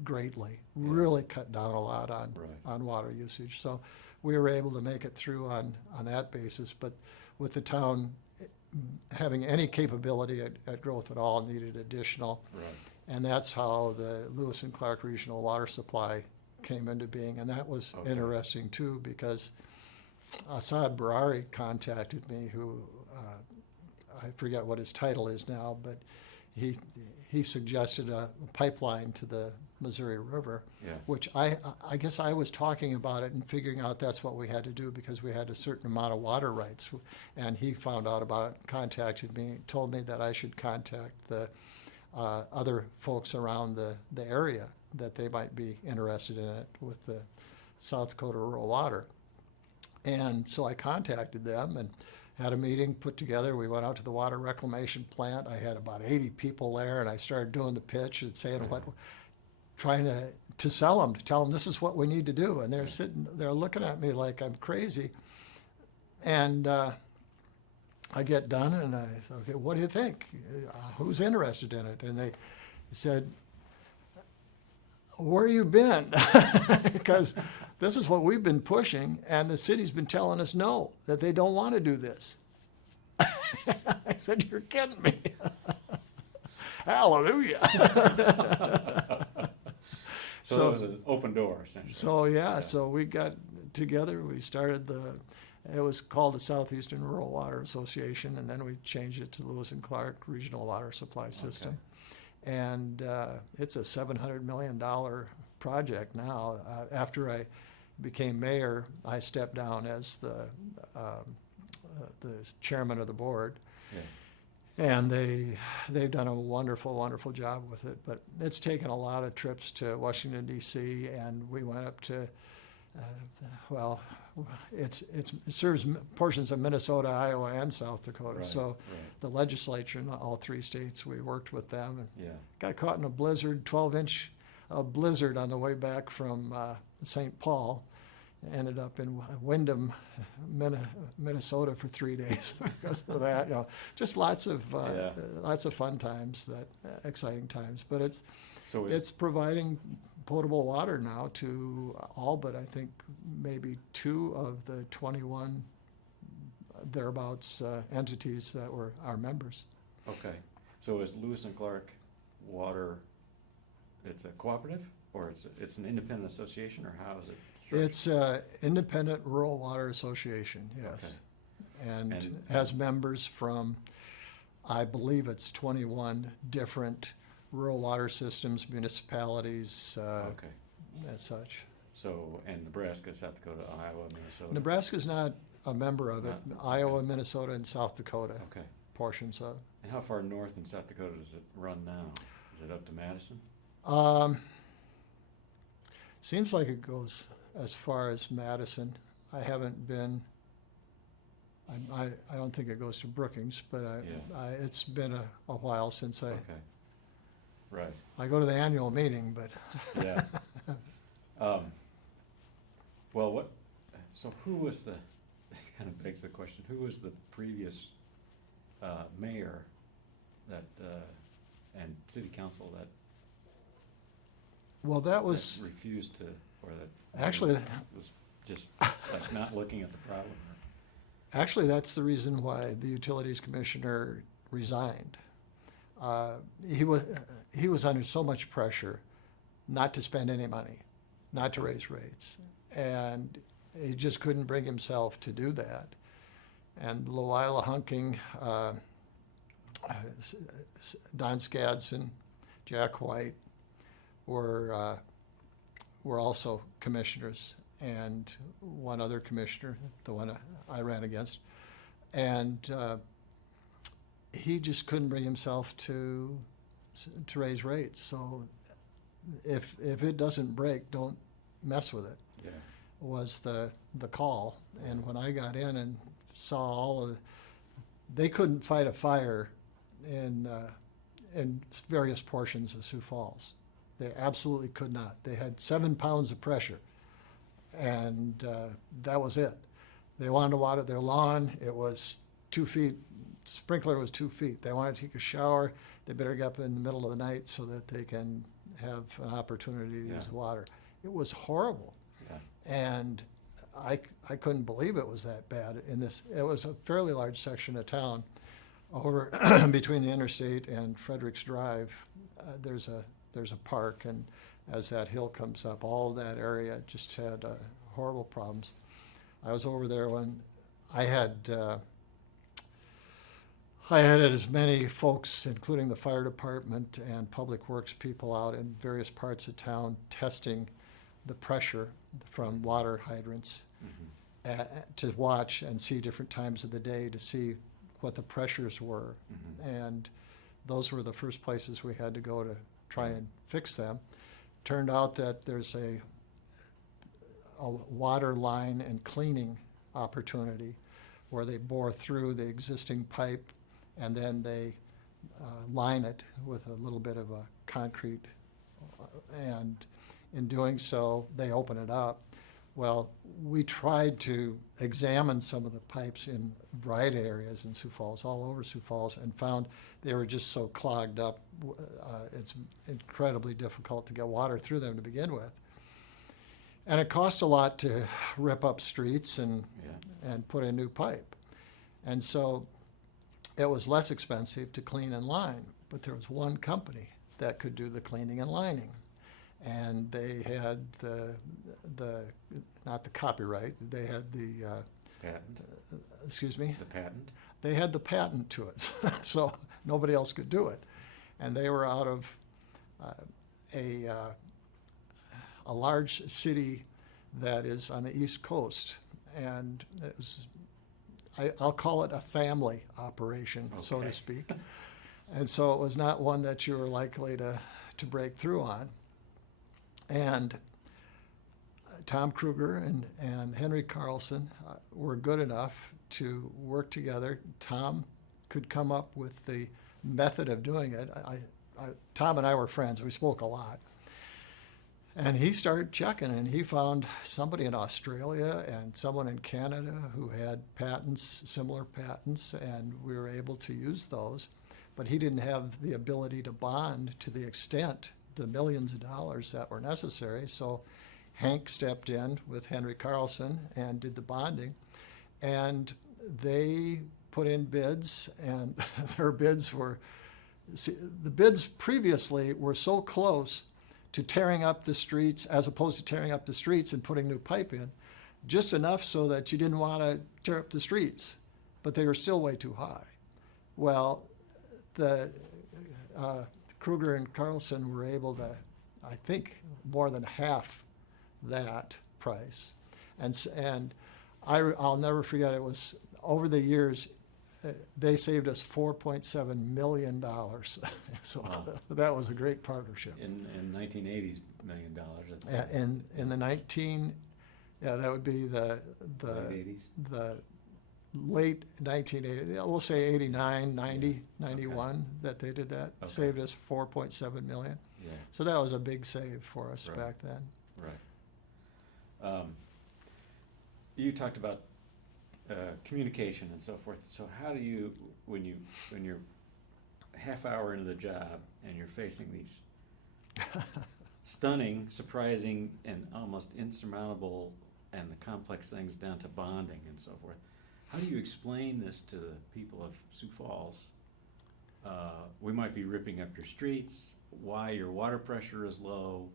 greatly, really cut down a lot on water usage. So we were able to make it through on that basis, but with the town having any capability at growth at all needed additional. And that's how the Lewis and Clark Regional Water Supply came into being. And that was interesting too, because Assad Barari contacted me, who I forget what his title is now, but he suggested a pipeline to the Missouri River, which I guess I was talking about it and figuring out that's what we had to do because we had a certain amount of water rights. And he found out about it, contacted me, told me that I should contact the other folks around the area that they might be interested in it with the South Dakota Rural Water. And so I contacted them and had a meeting put together. We went out to the water reclamation plant. I had about 80 people there, and I started doing the pitch and saying trying to sell them, to tell them this is what we need to do. And they're sitting there looking at me like I'm crazy. And I get done, and I said, okay, what do you think? Who's interested in it? And they said, where you been? Because this is what we've been pushing, and the city's been telling us no, that they don't want to do this. I said, you're kidding me. Hallelujah. So it was an open door, essentially. So we got together, we started It was called the Southeastern Rural Water Association, and then we changed it to Lewis and Clark Regional Water Supply System. And it's a $700 million project now. After I became mayor, I stepped down as the chairman of the board. Yeah. And they've done a wonderful job with it. But it's taken a lot of trips to Washington, D.C., and we went up to, it serves portions of Minnesota, Iowa, and South Dakota. Right, So right. the legislature in all three states, we worked with them and Yeah. got caught in a blizzard, 12-inch blizzard on the way back from St. Paul. Ended up in Windham, Minnesota for 3 days because of that. Just lots of fun times, exciting times. But it's providing potable water now to all but I think maybe 2 of the 21 thereabouts entities that were our members. Okay. So is Lewis and Clark Water? It's a cooperative, or it's an independent association, or how is it structured? It's Independent Rural Water Association, yes. Okay. And has members from, I believe it's 21 different rural water systems, municipalities, Okay. as such. So, and Nebraska, South Dakota, Iowa, Minnesota. Nebraska's not a member of it. Not- Iowa, okay. Minnesota, and South Dakota, Okay. portions of. And how far north in South Dakota does it run now? Is it up to Madison? Seems like it goes as far as Madison. I haven't been, I don't think it goes to Brookings, but it's been a while since Okay. Right. I go to the annual meeting, but. Yeah. Well, so who was this kind of begs the question, who was the previous mayor and city council that Well, that was, refused to, or that actually, was just like not looking at the problem? that's the reason why the utilities commissioner resigned. He was under so much pressure not to spend any money, not to raise rates. And he just couldn't bring himself to do that. And Loila Hunking, Don Skadson, Jack White were also commissioners, and one other commissioner, the one I ran against. And he just couldn't bring himself to raise rates. So if it doesn't break, don't mess with it, Yeah. was the call. And when I got in and saw all of they couldn't fight a fire in various portions of Sioux Falls. They absolutely could not. They had 7 pounds of pressure, and that was it. They wanted to water their lawn. It was 2 feet. Sprinkler was 2 feet. They wanted to take a shower. They better get up in the middle of the night so that they can have an opportunity to use the water. It was horrible. Yeah. And I couldn't believe it was that bad in this. It was a fairly large section of town over between the interstate and Fredericks Drive. There's a park, and as that hill comes up, all of that area just had horrible problems. I was over there when I had as many folks, including the fire department and public works people, out in various parts of town testing the pressure from water hydrants to watch and see different times of the day to see what the pressures were. And those were the first places we had to go to try and fix them. Turned out that there's a water line and cleaning opportunity where they bore through the existing pipe and then they line it with a little bit of a concrete, and in doing so, they open it up. Well, we tried to examine some of the pipes in a variety of areas in Sioux Falls, all over Sioux Falls, and found they were just so clogged up. It's incredibly difficult to get water through them to begin with. And it cost a lot to rip up streets and put in new pipe. And so it was less expensive to clean and line, but there was one company that could do the cleaning and lining. And they had the not the copyright, they had the Patent? Excuse me? The patent? They had the patent to it, so nobody else could do it. And they were out of a large city that is on the East Coast. And it was, I'll call it a family operation, so to Okay. speak. And so it was not one that you were likely to break through on. And Tom Kruger and Henry Carlson were good enough to work together. Tom could come up with the method of doing it. Tom and I were friends. We spoke a lot. And he started checking, and he found somebody in Australia and someone in Canada who had patents, similar patents, and we were able to use those. But he didn't have the ability to bond to the extent, the millions of dollars that were necessary. So Hank stepped in with Henry Carlson and did the bonding. And they put in bids, and their bids were, the bids previously were so close to tearing up the streets, as opposed to tearing up the streets and putting new pipe in, just enough so that you didn't want to tear up the streets, but they were still way too high. Well, the Kruger and Carlson were able to, I think, more than half that price. And I'll never forget, it was over the years, they saved us $4.7 million. So Wow. that was a great partnership. In 1980s, $1 million. That's In the that would be the late 80s? the late 1980, we'll say 89, 90, 91 that they did that. Okay. Saved us $4.7 million. Yeah, So that was a big save for us Right. back then. right. You talked about communication and so forth. So how do you, when you're a half hour into the job and you're facing these stunning, surprising, and almost insurmountable and the complex things down to bonding and so forth, how do you explain this to the people of Sioux Falls? We might be ripping up your streets, why your water pressure is low,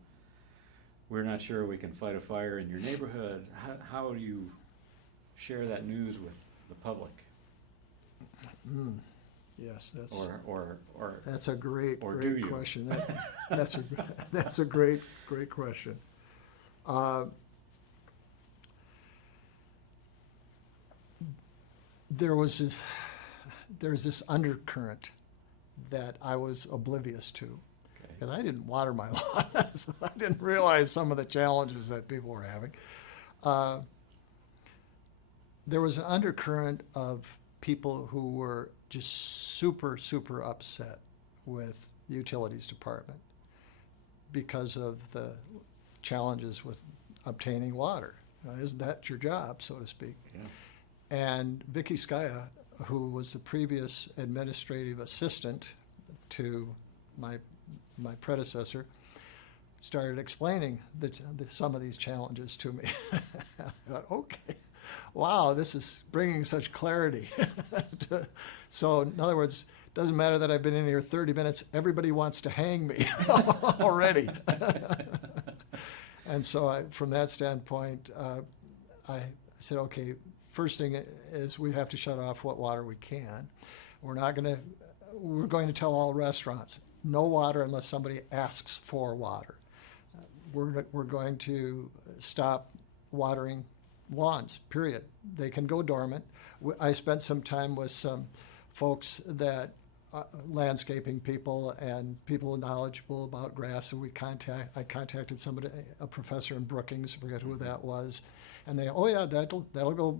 we're not sure we can fight a fire in your neighborhood. How do you share that news with the public? Yes, Or that's a great or do you? question. That's a great question. There's this undercurrent that I was oblivious to. Okay. And I didn't water my lawn, so I didn't realize some of the challenges that people were having. There was an undercurrent of people who were just super, super upset with the utilities department because of the challenges with obtaining water. Isn't that your job, so to speak? Yeah. And Vicky Skaya, who was the previous administrative assistant to my predecessor, started explaining some of these challenges to me. I thought, okay, wow, this is bringing such clarity. So in other words, it doesn't matter that I've been in here 30 minutes, everybody wants to hang me already. And so from that standpoint, I said, okay, first thing is we have to shut off what water we can. We're going to tell all restaurants, no water unless somebody asks for water. We're going to stop watering lawns, period. They can go dormant. I spent some time with some folks that landscaping people and people knowledgeable about grass, and I contacted somebody, a professor in Brookings, I forget who that was, and they, oh yeah, that'll go,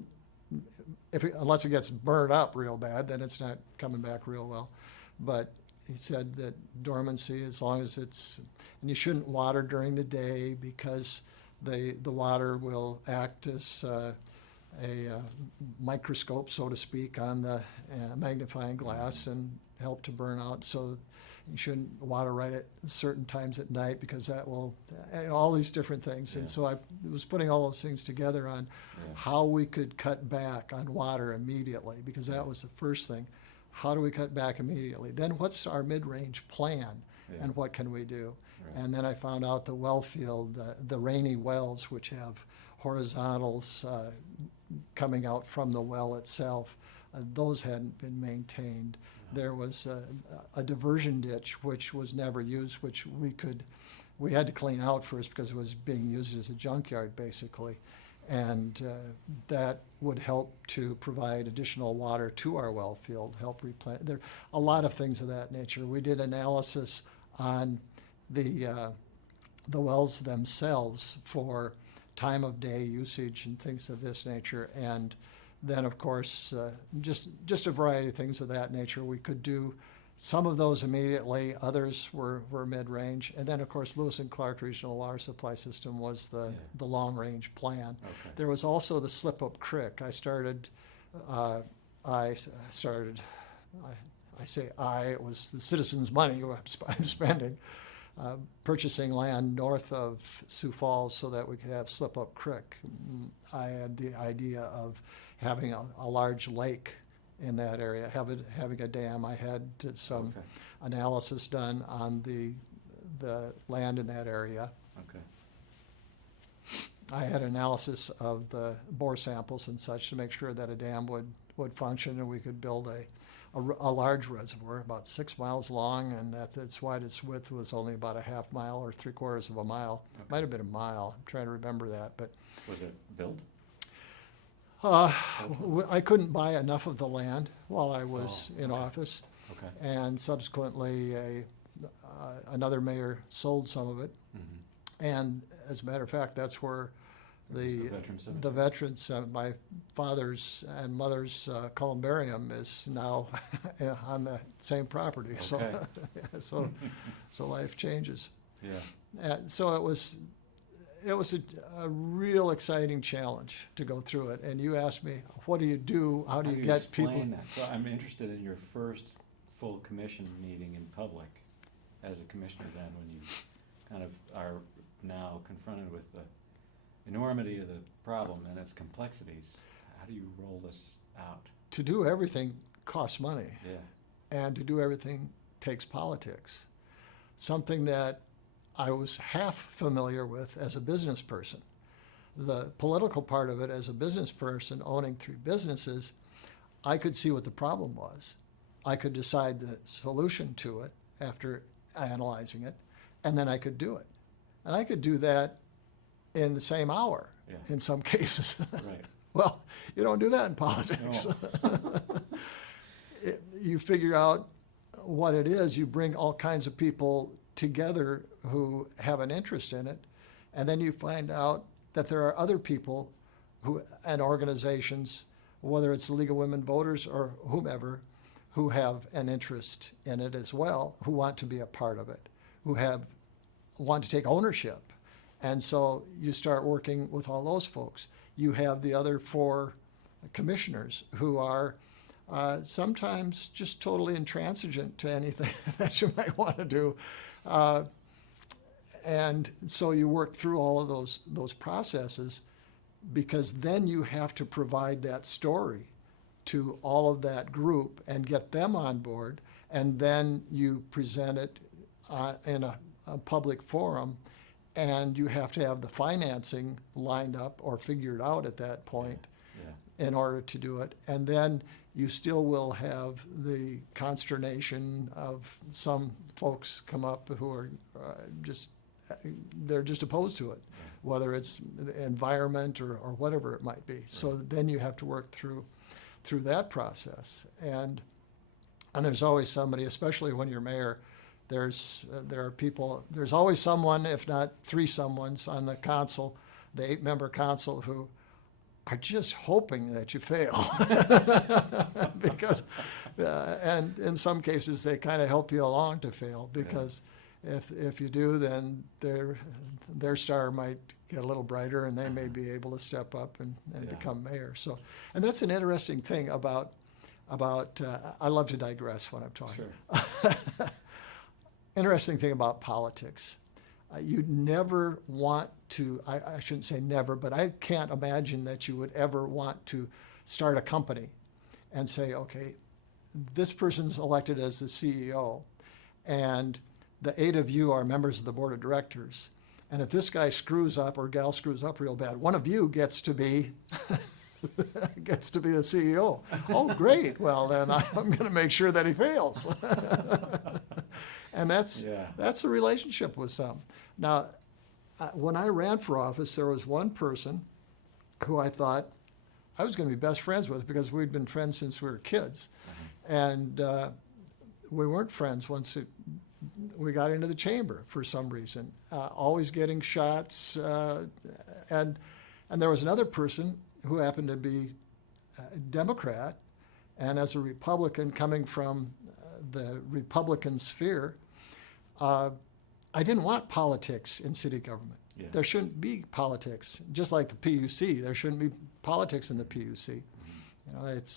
unless it gets burned up real bad, then it's not coming back real well. But he said that dormancy, as long as it's, and you shouldn't water during the day because the water will act as a microscope, so to speak, on the magnifying glass and help to burn out. So you shouldn't water right at certain times at night because that will, all these different things. Yeah. And so I was putting all those things together on how we could cut back on water immediately, because that was the first thing. How do we cut back immediately? Then what's our mid-range plan, and what can we do? Right. And then I found out the well field, the rainy wells, which have horizontals coming out from the well itself. Those hadn't been maintained. There was a diversion ditch which was never used, which we had to clean out first because it was being used as a junkyard basically. And that would help to provide additional water to our well field, help replenish. There are a lot of things of that nature. We did analysis on the wells themselves for time of day usage and things of this nature. And then, of course, just a variety of things of that nature. We could do some of those immediately. Others were mid-range. And then, of course, Lewis and Clark Regional Water Supply System was the long-range plan. Okay. There was also the Slip-Up Creek. I say it was the citizens' money I'm spending, purchasing land north of Sioux Falls so that we could have Slip-Up Creek. I had the idea of having a large lake in that area, having a dam. I had some analysis done on the land in that area. Okay. I had analysis of the bore samples and such to make sure that a dam would function and we could build a large reservoir, about 6 miles long, and at its widest width was only about a half mile or 3/4 of a mile. Okay. Might have been a mile. I'm trying to remember that, but Was it built? I couldn't buy enough of the land while I was in office, Okay. and subsequently another mayor sold some of it. Mm-hmm. And as a matter of fact, that's where the Veterans veterans, my father's and mother's columbarium is now on the same property. Okay. So life changes. Yeah. And so it was a real exciting challenge to go through it. And you asked me, what do you do? How do you get people? Explain that? So I'm interested in your first full commission meeting in public as a commissioner then, when you kind of are now confronted with the enormity of the problem and its complexities. How do you roll this out? To do everything costs money. Yeah. And to do everything takes politics. Something that I was half familiar with as a business person. The political part of it as a business person owning 3 businesses, I could see what the problem was. I could decide the solution to it after analyzing it, and then I could do it. And I could do that in the same hour in some cases. Right. Well, you don't do that in politics. No. You figure out what it is, you bring all kinds of people together who have an interest in it, and then you find out that there are other people and organizations, whether it's the League of Women Voters or whomever, who have an interest in it as well, who want to be a part of it, who want to take ownership. And so you start working with all those folks. You have the other 4 commissioners who are sometimes just totally intransigent to anything that you might want to do. And so you work through all of those processes, because then you have to provide that story to all of that group and get them on board, and then you present it in a public forum, and you have to have the financing lined up or figured out at that point in order to do it. And then you still will have the consternation of some folks come up who are they're just opposed to it, whether it's the environment or whatever it might be. Right. So then you have to work through that process. And there's always somebody, especially when you're mayor, there are people, there's always someone, if not 3 someones on the council, the 8-member council, who are just hoping that you fail. Because, and in some cases, they kind of help you along to fail, because if you do, then their star might get a little brighter, and they may be able to step up and become mayor. So, and that's an interesting thing about I love to digress when I'm talking. Sure. Interesting thing about politics. You'd never want to, I shouldn't say never, but I can't imagine that you would ever want to start a company and say, okay, this person's elected as the CEO, and the 8 of you are members of the board of directors. And if this guy screws up or gal screws up real bad, one of you gets to be gets to be the CEO. Oh, great. Well, then I'm going to make sure that he fails. And that's the relationship with some. Now, when I ran for office, there was one person who I thought I was going to be best friends with because we'd been friends since we were kids. And we weren't friends once we got into the chamber for some reason, always getting shots. And there was another person who happened to be a Democrat, and as a Republican coming from the Republican sphere, I didn't want politics in city government. Yeah. There shouldn't be politics, just like the PUC. There shouldn't be politics in the PUC. You know, it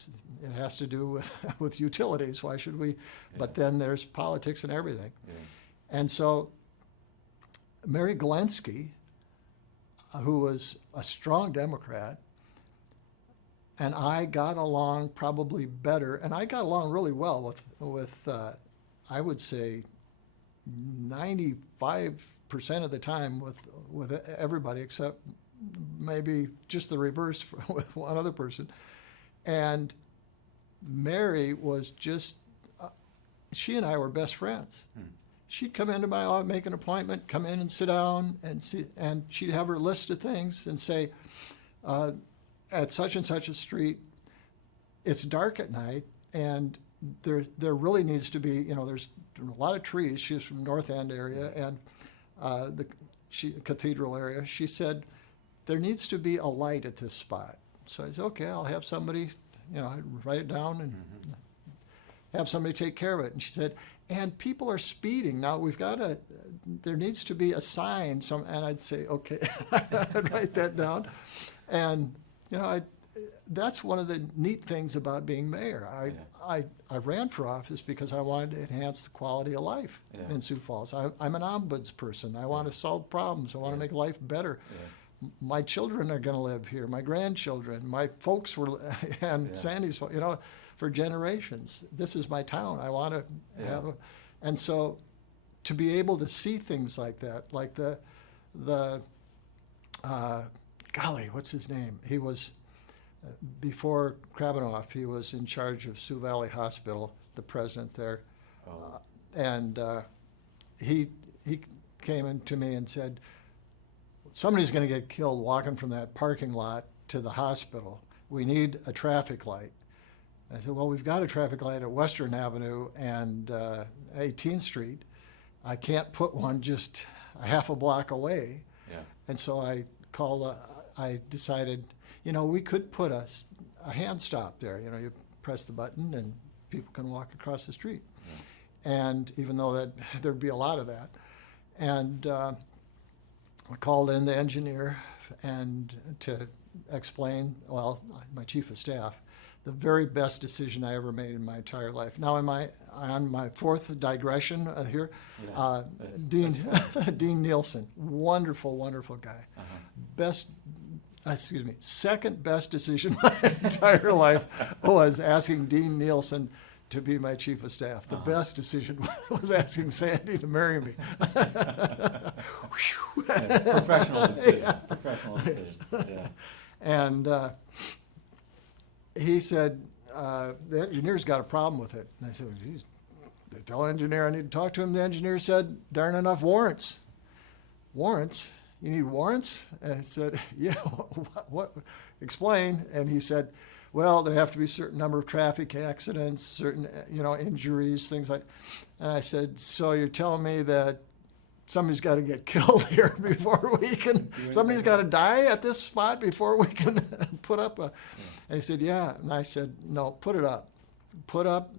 has to do with utilities. Why should we? But then there's politics and everything. Yeah. And so Mary Galensky, who was a strong Democrat, and I got along probably better, and I got along really well with I would say 95% of the time with everybody except maybe just the reverse with one other person. And Mary was just, she and I were best friends. She'd come into my office, make an appointment, come in and sit down, and she'd have her list of things and say, at such and such a street, it's dark at night, and there really needs to be, there's a lot of trees. She's from North End area and the Cathedral area. She said, there needs to be a light at this spot. So I said, okay, I'll have somebody, I'd write it down and have somebody take care of it. And she said, and people are speeding. Now there needs to be a sign. And I'd say, okay, I'd write that down. And, that's one of the neat things about being mayor. I ran for office because I wanted to enhance the quality of life in Sioux Falls. I'm an ombuds person. I want to solve problems. I want to make life better. My children are going to live here, my grandchildren, my folks were, and Sandy's, for generations. This is my town. I want to have and so to be able to see things like that, like the golly, what's his name? He was, before Krabanoff, he was in charge of Sioux Valley Hospital, the president there. And he came in to me and said, somebody's going to get killed walking from that parking lot to the hospital. We need a traffic light. And I said, well, we've got a traffic light at Western Avenue and 18th Street. I can't put one just a half a block away. Yeah. And so I decided, we could put a hand stop there. You press the button and people can walk across the street. Yeah. And even though there'd be a lot of that. And I called in the engineer and to explain, my chief of staff, the very best decision I ever made in my entire life. Now, on my fourth digression here, Dean Nielsen, wonderful, wonderful guy. Second best decision my entire life was asking Dean Nielsen to be my chief of staff. The best decision was asking Sandy to marry me. Professional decision. Yeah. Professional decision. Yeah. And he said, the engineer's got a problem with it. And I said, well, geez, tell the engineer I need to talk to him. The engineer said, there aren't enough warrants. Warrants? You need warrants? And I said, yeah, what? Explain. And he said, well, there have to be a certain number of traffic accidents, certain, injuries, things like. And I said, so you're telling me that somebody's got to get killed here before we can, somebody's got to die at this spot before we can put up a. And he said, yeah. And I said, no, put it up. Put up.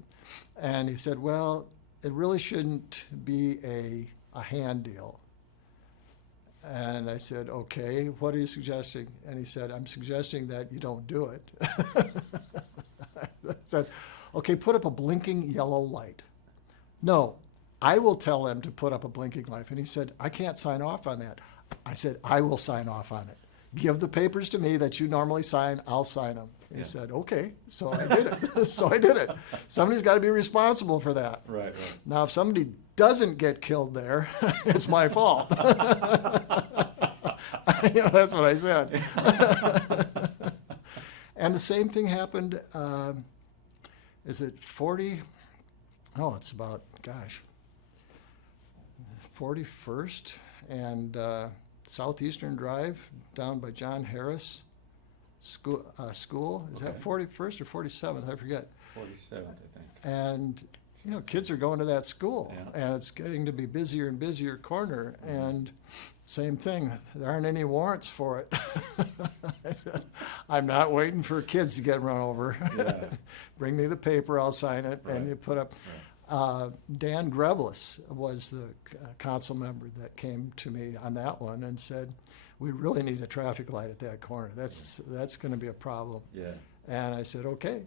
And he said, well, it really shouldn't be a hand deal. And I said, okay, what are you suggesting? And he said, I'm suggesting that you don't do it. I said, okay, put up a blinking yellow light. No, I will tell them to put up a blinking light. And he said, I can't sign off on that. I said, I will sign off on it. Give the papers to me that you normally sign, I'll sign them. He said, okay, so I did it. So I did it. Somebody's got to be responsible for that. Right. Now, if somebody doesn't get killed there, it's my fault. That's what I said. And the same thing happened, is it 40? Oh, it's about, gosh, 41st and Southeastern Drive down by John Harris School. Is that Okay. 41st or 47th? I forget. 47th, I think. And, you know, kids are going to that school, Yeah. and it's getting to be busier and busier corner. And same thing, there aren't any warrants for it. I said, I'm not waiting for kids to get run over. Yeah. Bring me the paper, I'll sign it, Right. and you put up. Dan Greblis was the council member that came to me on that one and said, we really need a traffic light at that corner. That's going to be a problem. Yeah. And I said, okay,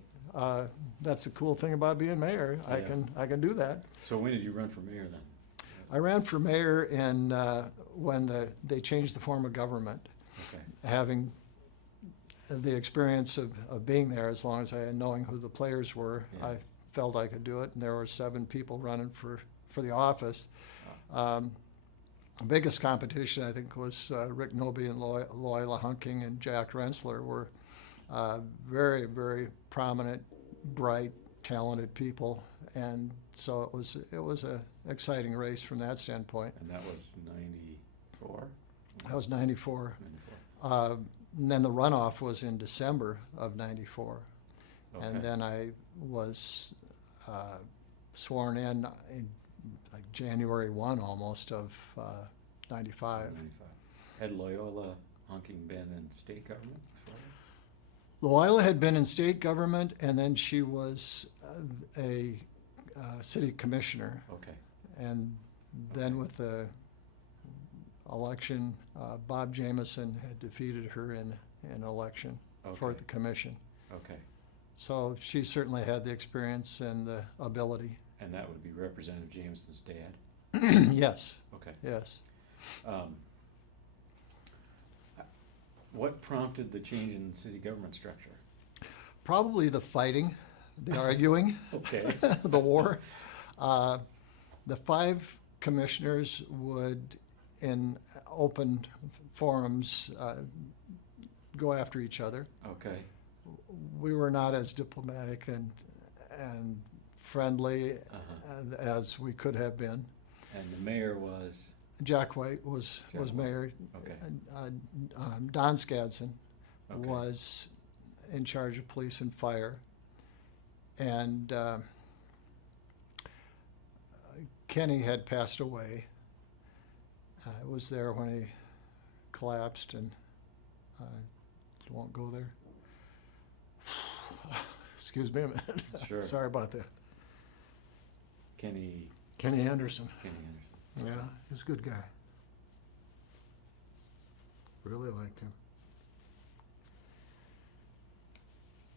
that's the cool thing about being mayor. Yeah. I can do that. So when did you run for mayor then? I ran for mayor in when they changed the form of government. Okay. Having the experience of being there, as long as I had knowing who the players were, Yeah. I felt I could do it. And there were 7 people running for the office. The biggest competition, I think, was Rick Noby and Loyola Hunking and Jack Rensler were very, very prominent, bright, talented people. And so it was a exciting race from that standpoint. And that was 94? That was 94. 94. And then the runoff was in December of 94. Okay. And then I was sworn in like January 1 almost of 95. 95. Had Loyola Hunking been in state government before? Loyola had been in state government, and then she was a city commissioner. Okay. And then with the election, Bob Jameson had defeated her in an election for Okay. the commission. Okay. So she certainly had the experience and the ability. And that would be Representative Jameson's dad? Yes, Okay. yes. What prompted the change in city government structure? Probably the fighting, the arguing, Okay. the war. The 5 commissioners would, in open forums, go after each other. Okay. We were not as diplomatic and friendly as we could have been. And the mayor was? Jack White was White. mayor. Okay. Don Skadson Okay. was in charge of police and fire. And Kenny had passed away. I was there when he collapsed, and won't go there. Excuse me a minute. Sure. Sorry about that. Kenny Anderson. Anderson. Yeah, he was a good guy. Really liked him.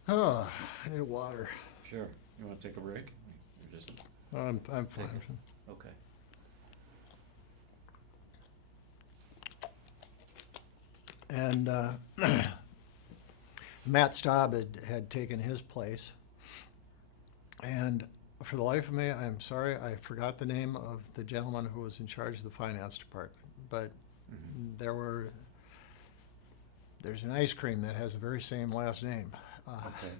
Oh, I need water. Sure. You want to take a break? Or just, I'm fine. okay. And Matt Staub had taken his place. And for the life of me, I'm sorry, I forgot the name of the gentleman who was in charge of the finance department. But Mhm. there's an ice cream that has the very same last name. Okay.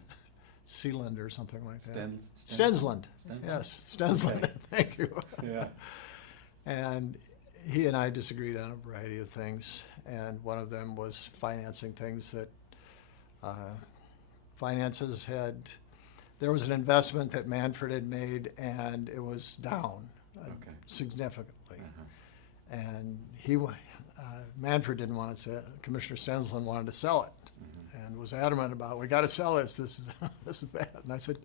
Sealand or something like that. Stensland? Stensland. Yes, Stensland. Okay. Thank you. Yeah. And he and I disagreed on a variety of things, and one of them was financing things that finances had. There was an investment that Manfred had made, and it was down Okay. significantly. Uh-huh. And Manfred didn't want to sell it. Commissioner Stensland wanted to sell it, Mhm. and was adamant about, we got to sell this. This is bad. And I said,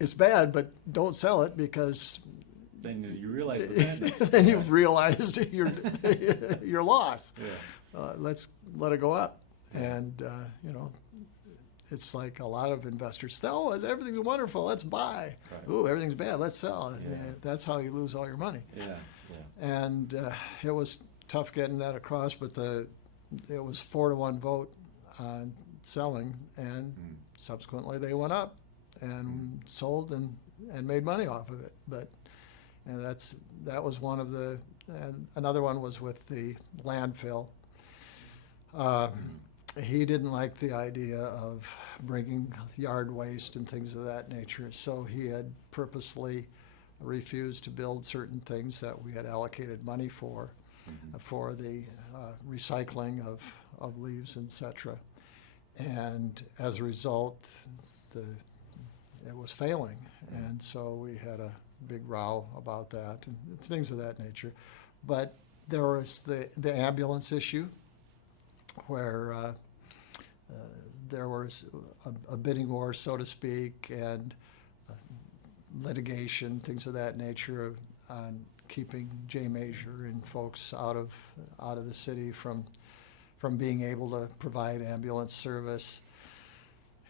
it's bad, but don't sell it, because Then you realize the madness. then you've realized your loss. Yeah. Let's let it go up. Yeah. And it's like a lot of investors. Oh, everything's wonderful. Let's buy. Right. Ooh, everything's bad. Let's sell. Yeah. That's how you lose all your money. Yeah. Yeah. And it was tough getting that across, but it was 4-1 vote on selling, and Mm. subsequently they went up and sold and made money off of it. But that was one of the. And another one was with the landfill. he didn't like the idea of bringing yard waste and things of that nature, so he had purposely refused to build certain things that we had allocated money for the recycling of leaves, etc. And as a result, it was failing, and so we had a big row about that and things of that nature. But there was the ambulance issue, where there was a bidding war, so to speak, and litigation, things of that nature, on keeping J Major and folks out of the city from being able to provide ambulance service.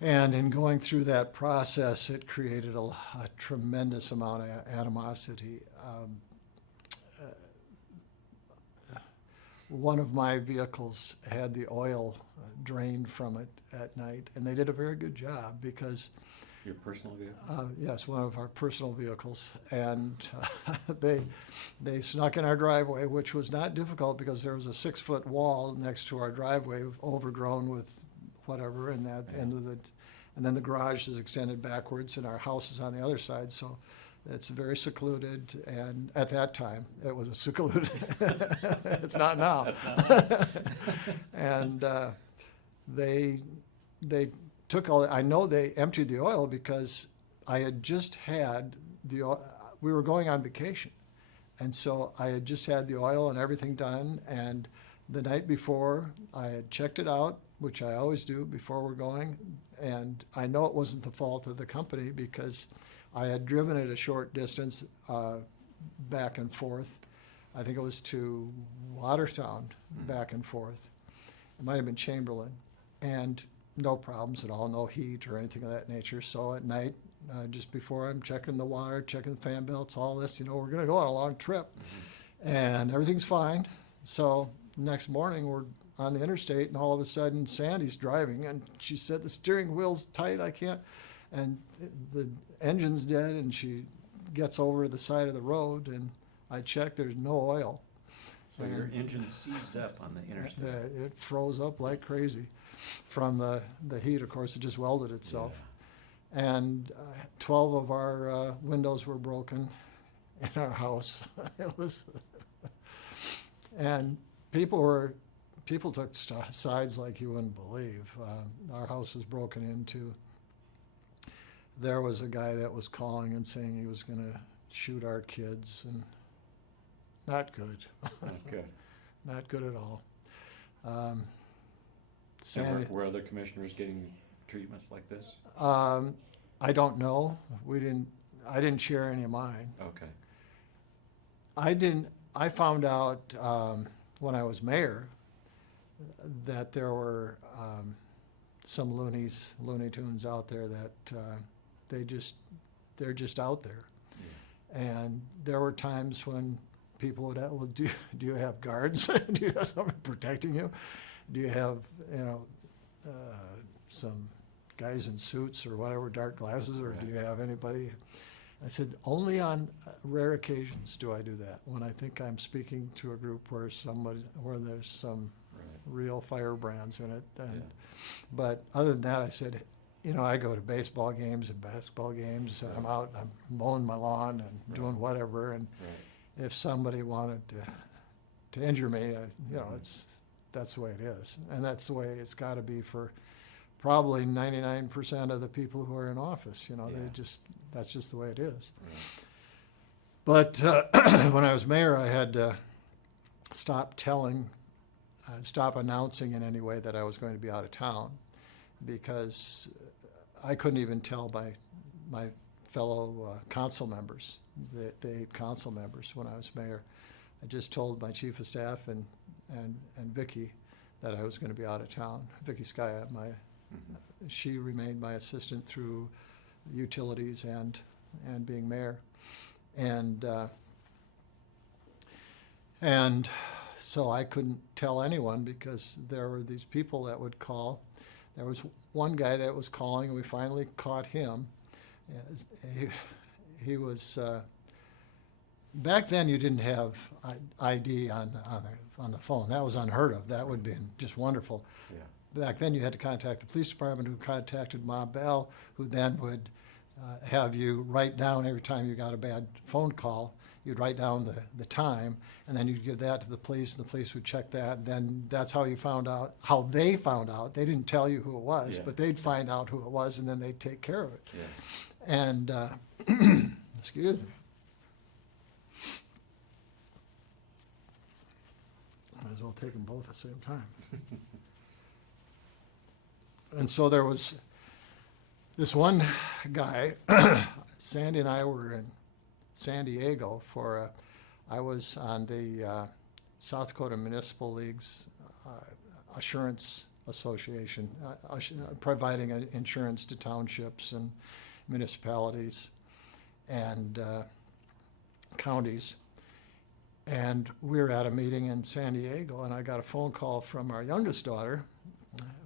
And in going through that process, it created a tremendous amount of animosity. One of my vehicles had the oil drained from it at night, and they did a very good job because Your personal vehicle? yes, one of our personal vehicles, and they snuck in our driveway, which was not difficult because there was a 6-foot wall next to our driveway, overgrown with whatever, and that end of the, and then the garage is extended backwards, and our house is on the other side, so it's very secluded, and at that time, it was a secluded. It's not now. And they took all, I know they emptied the oil because I had just had the oil, we were going on vacation. And so I had just had the oil and everything done, and the night before, I had checked it out, which I always do before we're going, and I know it wasn't the fault of the company because I had driven it a short distance back and forth. I think it was to Watertown, back and forth. It might have been Chamberlain, and no problems at all, no heat or anything of that nature. So at night, just before I'm checking the water, checking the fan belts, all this, we're going to go on a long trip, and everything's fine. So next morning, we're on the interstate, and all of a sudden, Sandy's driving, and she said, the steering wheel's tight, I can't, and the engine's dead, and she gets over the side of the road, and I check, there's no oil. So your engine seized up on the interstate? It froze up like crazy from the heat. Of course, it just welded itself. Yeah. And 12 of our windows were broken in our house. It was, and people took sides like you wouldn't believe. Our house was broken into. There was a guy that was calling and saying he was going to shoot our kids, and not good. Not good. Not good at all. And were other commissioners getting treatments like this? I don't know. I didn't share any of mine. Okay. I found out when I was mayor that there were some Looney Tunes out there that they're just out there. Yeah. And there were times when people would have, well, do you have guards? Do you have someone protecting you? Do you have, some guys in suits or whatever, dark glasses, or do you have anybody? I said, only on rare occasions do I do that, when I think I'm speaking to a group where there's some real firebrands in it. And, but other than that, I said, I go to baseball games and basketball games, and I'm out, I'm mowing my lawn and doing whatever, and if somebody wanted to injure me, that's the way it is, and that's the way it's got to be for probably 99% of the people who are in office. That's just the way it is. Right. But when I was mayor, I had to stop announcing in any way that I was going to be out of town, because I couldn't even tell my fellow council members, the 8 council members when I was mayor. I just told my chief of staff and Vicki that I was going to be out of town. Vicki Skya, she remained my assistant through utilities and being mayor, and so I couldn't tell anyone because there were these people that would call. There was one guy that was calling, and we finally caught him. He was. Back then, you didn't have ID on the phone. That was unheard of. That would have been just wonderful. Yeah. back then you had to contact the police department, who contacted Ma Bell, who then would have you write down every time you got a bad phone call. You'd write down the time, and then you'd give that to the police, and the police would check that. And then that's how you found out, how they found out. They didn't tell you who it was, Yeah. but they'd find out who it was, and then they'd take care of it. Yeah. And, excuse me. Might as well take them both at the same time. And so there was this one guy, Sandy and I were in San Diego for, I was on the South Dakota Municipal League's Assurance Association, providing insurance to townships and municipalities and counties. And we were at a meeting in San Diego, and I got a phone call from our youngest daughter,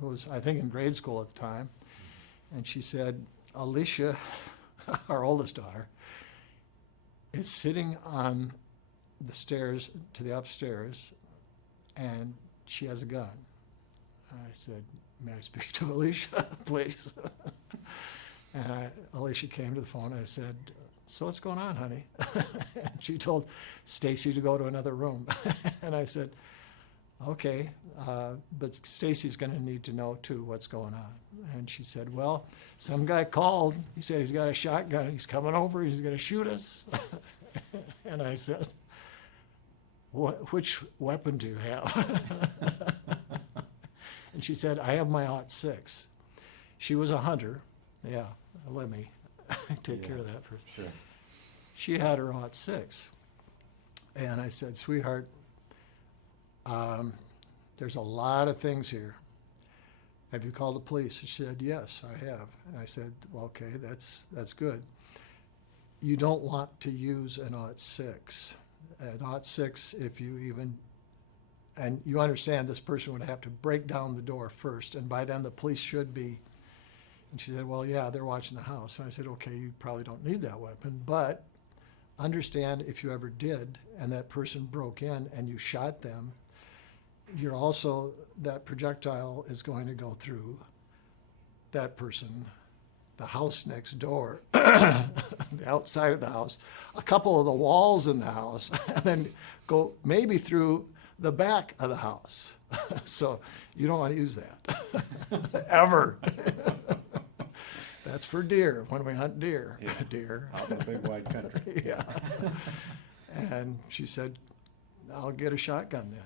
who was, I think, in grade school at the time. And she said, Alicia, our oldest daughter, is sitting on the stairs to the upstairs, and she has a gun. I said, may I speak to Alicia, please? And Alicia came to the phone. I said, so what's going on, honey? And she told Stacy to go to another room. And I said, okay, but Stacy's going to need to know, too, what's going on. And she said, well, some guy called. He said he's got a shotgun. He's coming over. He's going to shoot us. And I said, which weapon do you have? And she said, I have my .6. She was a hunter. Yeah, let me take care of that first. Sure. She had her .6. And I said, sweetheart, there's a lot of things here. Have you called the police? She said, yes, I have. And I said, well, okay, that's good. You don't want to use an .6. An .6, if you even, and you understand this person would have to break down the door first, and by then the police should be. And she said, well, yeah, they're watching the house. And I said, okay, you probably don't need that weapon, but understand if you ever did and that person broke in and you shot them, you're also, that projectile is going to go through that person, the house next door, the outside of the house, a couple of the walls in the house, and then go maybe through the back of the house. So you don't want to use that, ever. That's for deer, when we hunt deer. Yeah. Deer. Out in the big wide country. Yeah. And she said, I'll get a shotgun then.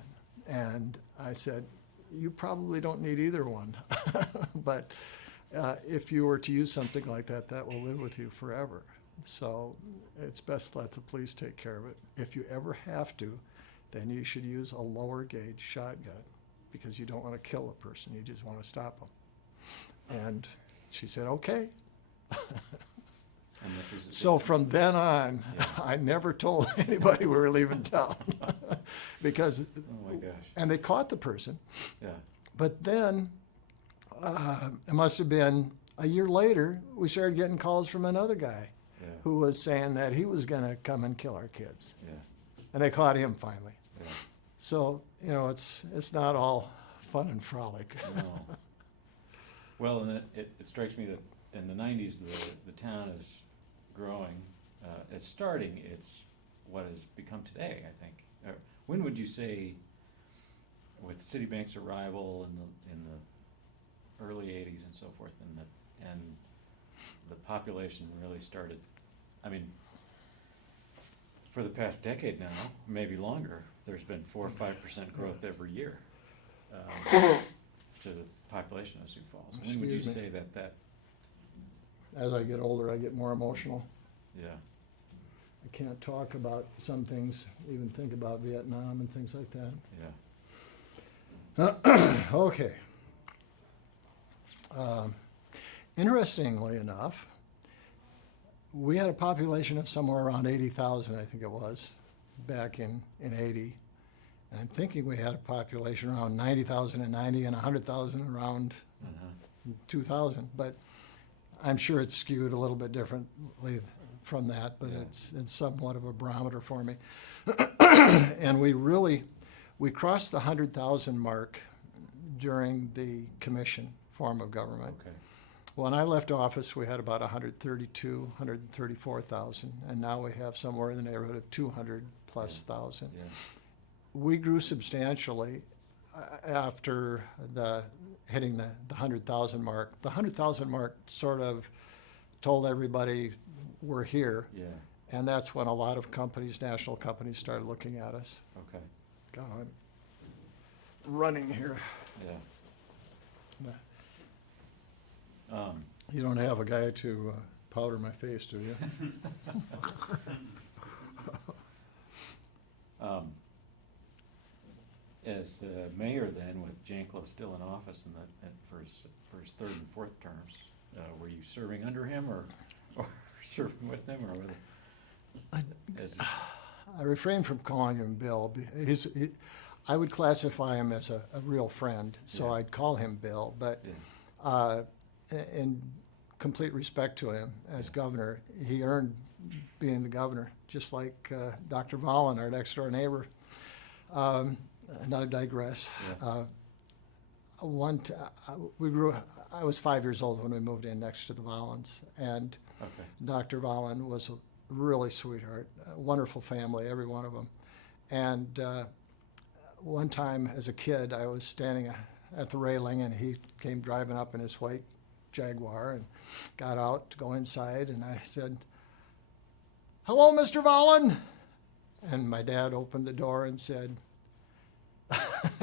And I said, you probably don't need either one. But if you were to use something like that, that will live with you forever. So it's best to let the police take care of it. If you ever have to, then you should use a lower gauge shotgun, because you don't want to kill a person, you just want to stop them. And she said, okay. And this is So from then on, Yeah. I never told anybody we were leaving town. Because, oh my gosh. and they caught the person, Yeah. but then it must have been a year later, we started getting calls from another guy Yeah. who was saying that he was going to come and kill our kids. Yeah. And they caught him finally. Yeah. So, you know, it's not all fun and frolic. No. Well, and it strikes me that in the 90s, the town is growing. It's starting. It's what has become today, I think. When would you say, with Citibank's arrival in the early 80s and so forth, and the population really started, I mean, for the past decade now, maybe longer, there's been 4 or 5% growth every year to the population of Sioux Falls. When would you Excuse me. say that, As I get older, I get more emotional. yeah, I can't talk about some things, even think about Vietnam and things like that. yeah, Okay. Interestingly enough, we had a population of somewhere around 80,000, I think it was, back in 80. And I'm thinking we had a population around 90,000 in 90 and 100,000 around uh-huh. 2000. But I'm sure it's skewed a little bit differently from that, but Yeah. it's somewhat of a barometer for me. And we crossed the 100,000 mark during the commission form of government. Okay. When I left office, we had about 134,000, and now we have somewhere in the neighborhood of 200 plus thousand. Yeah. We grew substantially after hitting the 100,000 mark. The 100,000 mark sort of told everybody we're here, Yeah. and that's when a lot of companies, national companies, started looking at us. Okay. God, I'm running here. Yeah. You don't have a guy to powder my face, do you? As mayor then, with Janklow still in office for his third and fourth terms, were you serving under him or serving with him, or I refrain from calling him Bill. I would classify him as a real friend, so Yeah. I'd call him Bill. But Yeah. in complete respect to him as governor, he earned being the governor, just like Dr. Vollen, our next door neighbor. Another digress. Yeah. I was 5 years old when we moved in next to the Vollens, and Okay. Dr. Vollen was a really sweetheart, a wonderful family, every one of them. And one time as a kid, I was standing at the railing, and he came driving up in his white Jaguar and got out to go inside, and I said, "Hello, Mr. Vollen." And my dad opened the door and said,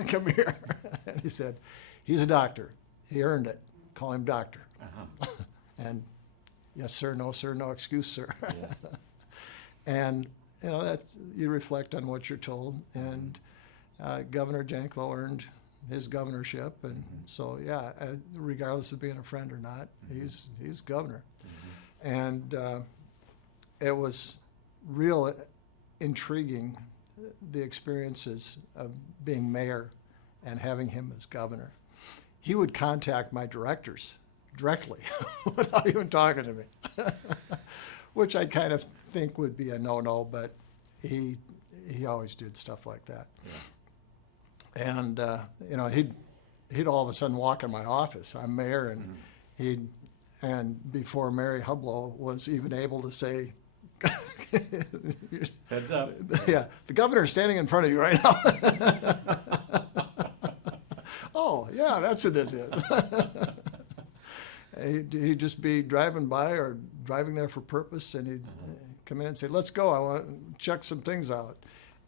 "Come here." And he said, "He's a doctor. He earned it. Call him doctor." Uh-huh. And yes, sir, no, excuse, sir. Yes. And, that's, you reflect on what you're told. And Governor Janklow earned his governorship. And so, yeah, regardless of being a friend or not, he's governor. And it was real intriguing, the experiences of being mayor and having him as governor. He would contact my directors directly without even talking to me, which I kind of think would be a no-no, but he always did stuff like that. Yeah. And he'd all of a sudden walk in my office. I'm mayor, and and before Mary Hublow was even able to say, Heads up. "Yeah, the governor's standing in front of you right now." "Oh, yeah, that's who this is." He'd just be driving by or driving there for purpose, and he'd come in and say, "Let's go, I want to check some things out."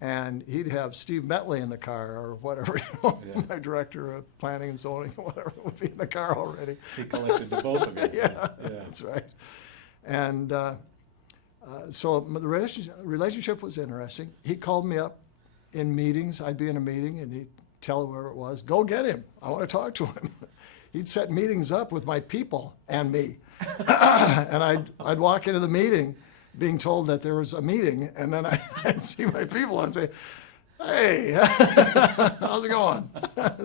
And he'd have Steve Metley in the car or whatever, Yeah. my director of planning and zoning, whatever, would be in the car already. He collected the both of you. Yeah, Yeah. that's right. And so the relationship was interesting. He called me up in meetings. I'd be in a meeting, and he'd tell whoever it was, "Go get him. I want to talk to him." He'd set meetings up with my people and me. And I'd walk into the meeting being told that there was a meeting, and then I'd see my people and say, "Hey, how's it going?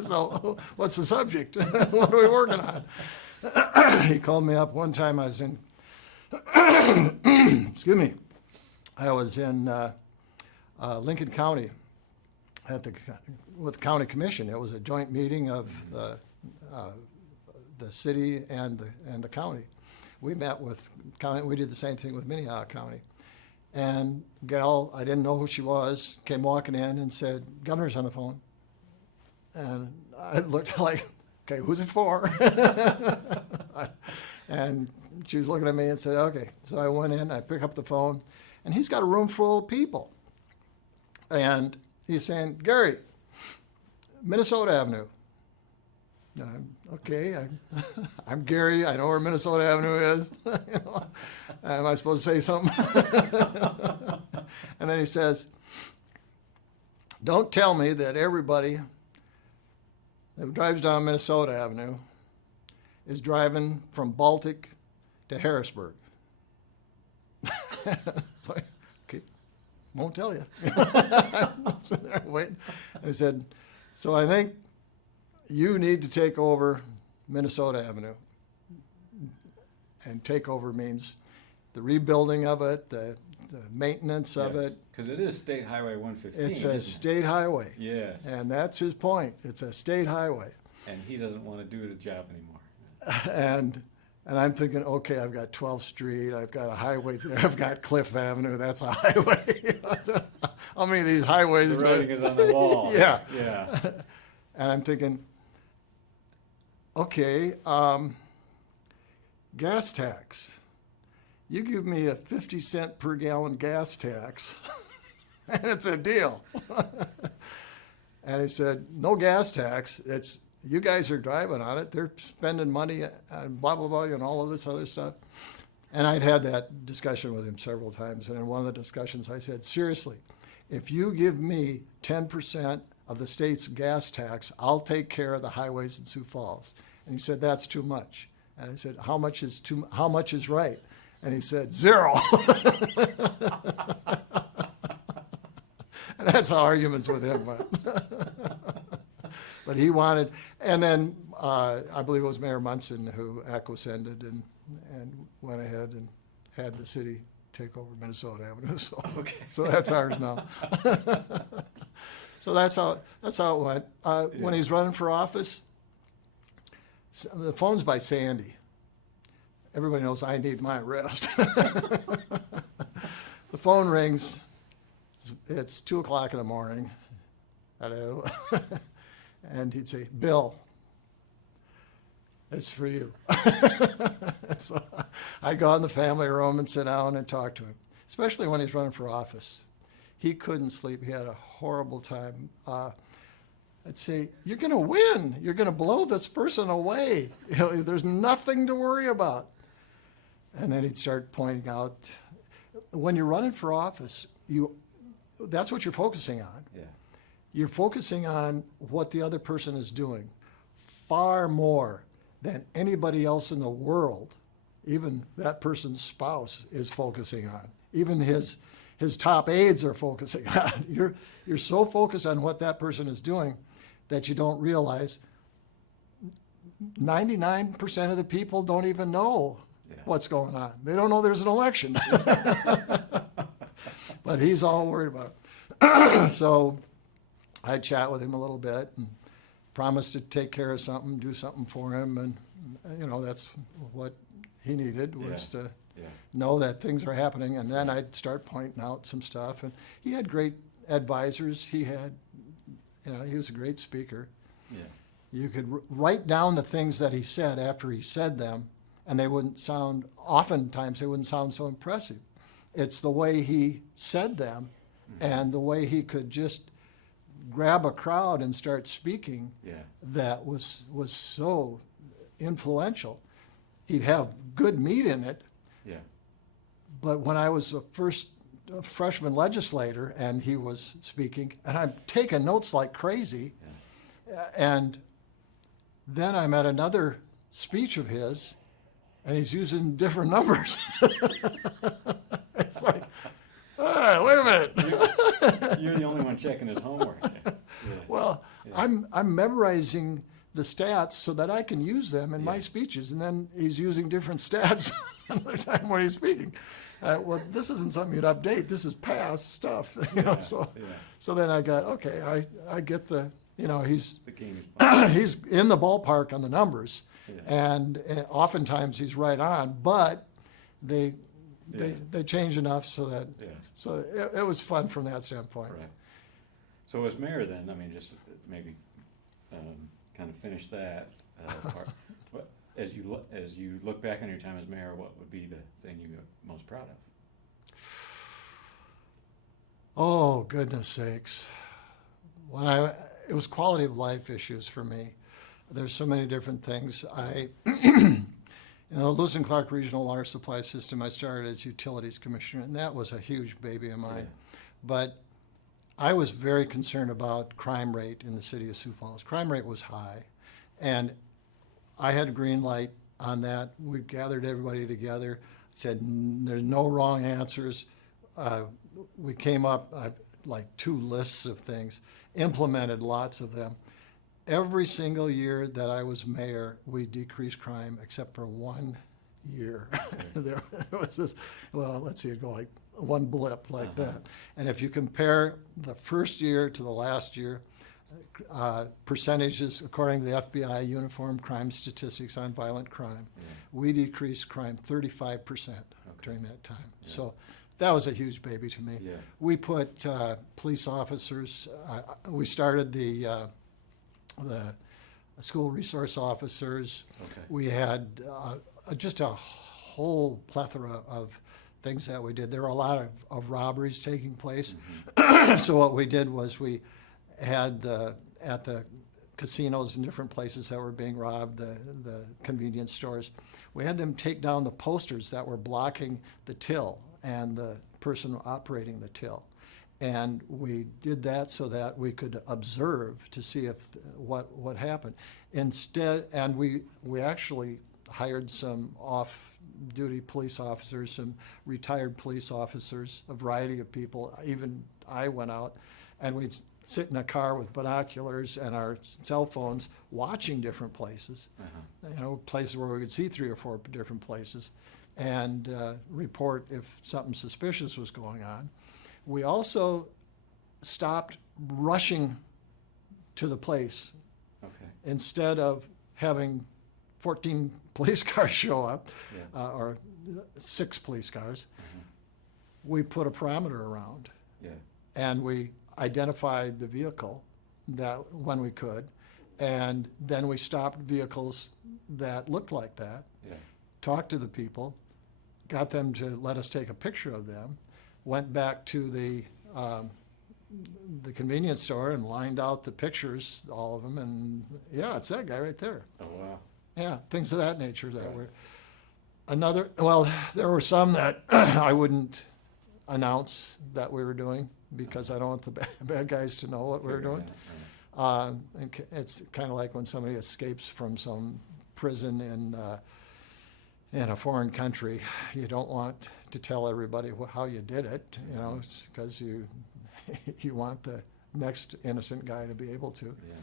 So what's the subject? What are we working on?" He called me up one time. I was in, excuse me, I was in Lincoln County with the county commission. It was a joint meeting of the city and the county. We met with county. We did the same thing with Minnehaha County. And gal, I didn't know who she was, came walking in and said, "Governor's on the phone." And I looked like, "Okay, who's it for?" And she was looking at me and said, "Okay." So I went in, I picked up the phone, and he's got a room full of people. And he's saying, "Gary, Minnesota Avenue." And I'm Gary. I know where Minnesota Avenue is. Am I supposed to say something? And then he says, "Don't tell me that everybody that drives down Minnesota Avenue is driving from Baltic to Harrisburg." Okay, won't tell you. I'm sitting there waiting. And he said, "So I think you need to take over Minnesota Avenue." And take over means the rebuilding of it, the maintenance of it. Because it is State Highway 115. It's a isn't it? state highway. Yes. And that's his point. It's a state highway. And he doesn't want to do the job anymore. And I'm thinking, okay, I've got 12th Street, I've got a highway there, I've got Cliff Avenue, that's a highway. How many of these highways? The writing is on the wall. Yeah. Yeah. And I'm thinking, okay, gas tax. You give me a 50-cent per gallon gas tax, and it's a deal. And he said, no gas tax. It's you guys are driving on it. They're spending money and blah, blah, blah, and all of this other stuff. And I'd had that discussion with him several times. And in one of the discussions, I said, seriously, if you give me 10% of the state's gas tax, I'll take care of the highways in Sioux Falls. And he said, that's too much. And I said, how much is right? And he said, 0. And that's how arguments with him went. But he wanted, and then I believe it was Mayor Munson who acquiesced and went ahead and had the city take over Minnesota Avenue. So, Okay. so that's ours now. So that's how it went. When he's running for office, the phone's by Sandy. Everybody knows I need my rest. The phone rings. It's 2:00 in the morning. Hello. And he'd say, Bill, it's for you. So I'd go in the family room and sit down and talk to him, especially when he's running for office. He couldn't sleep. He had a horrible time. I'd say, you're going to win. You're going to blow this person away. You know, there's nothing to worry about. And then he'd start pointing out, when you're running for office, that's what you're focusing on. Yeah. You're focusing on what the other person is doing far more than anybody else in the world, even that person's spouse, is focusing on. Even his top aides are focusing on. You're so focused on what that person is doing that you don't realize 99% of the people don't even know what's going on. They don't know there's an election. But he's all worried about it. So I'd chat with him a little bit and promised to take care of something, do something for him. And, that's what he needed was to know that things are happening. And then I'd start pointing out some stuff. And he had great advisors. He was a great speaker. Yeah. You could write down the things that he said after he said them, and oftentimes they wouldn't sound so impressive. It's the way he said them and the way he could just grab a crowd and start speaking that was so influential. He'd have good meat in it. Yeah. But when I was a freshman legislator and he was speaking, and I'm taking notes like crazy, and then I'm at another speech of his, and he's using different numbers. It's like, wait a minute. You're the only one checking his homework. Yeah. Well, I'm memorizing the stats so that I can use them in my speeches, and then he's using different stats another time when he's speaking. Well, this isn't something you'd update. This is past stuff, So then I got, okay, I get he's The game is he's in the ballpark on the numbers, Yeah. and oftentimes he's right on, but they change enough so that so it was fun from that standpoint. Right. So as mayor then, just maybe kind of finish that part. But as you look back on your time as mayor, what would be the thing you're most proud of? Oh, goodness sakes. It was quality of life issues for me. There's so many different things. In the Lewis and Clark Regional Water Supply System, I started as Utilities Commissioner, and that was a huge baby of mine. But I was very concerned about crime rate in the city of Sioux Falls. Crime rate was high, and I had a green light on that. We gathered everybody together, said there's no wrong answers. We came up like 2 lists of things, implemented lots of them. Every single year that I was mayor, we decreased crime except for 1 year. There was this, let's see, it'd go like one blip like that. And if you compare the first year to the last year, percentages according to the FBI Uniform Crime Statistics on Violent Crime. Yeah. We decreased crime 35% during that time. Yeah. So that was a huge baby to me. Yeah. We put police officers, we started the school resource officers. Okay. We had just a whole plethora of things that we did. There were a lot of robberies taking place. Mm-hmm. So what we did was we had at the casinos and different places that were being robbed, the convenience stores, we had them take down the posters that were blocking the till and the person operating the till. And we did that so that we could observe to see if what happened. Instead, and we actually hired some off-duty police officers, some retired police officers, a variety of people. Even I went out, and we'd sit in a car with binoculars and our cell phones, watching different places. Uh-huh. Places where we could see 3 or 4 different places, and report if something suspicious was going on. We also stopped rushing to the place. Okay. Instead of having 14 police cars show up, Yeah. or 6 police cars, Uh-huh. we put a perimeter around, Yeah. and we identified the vehicle that when we could, and then we stopped vehicles that looked like that, Yeah. talked to the people, got them to let us take a picture of them, went back to the convenience store and lined out the pictures, all of them, and yeah, it's that guy right there. Oh, wow. Yeah, things of that nature that Right. were. Well, there were some that I wouldn't announce that we were doing because I don't want the bad guys to know what we were Figure it doing. out, And it's kind of like when somebody escapes from some prison in a foreign country. You don't want to tell everybody how you did it, because you want the next innocent guy to be able to. Yeah.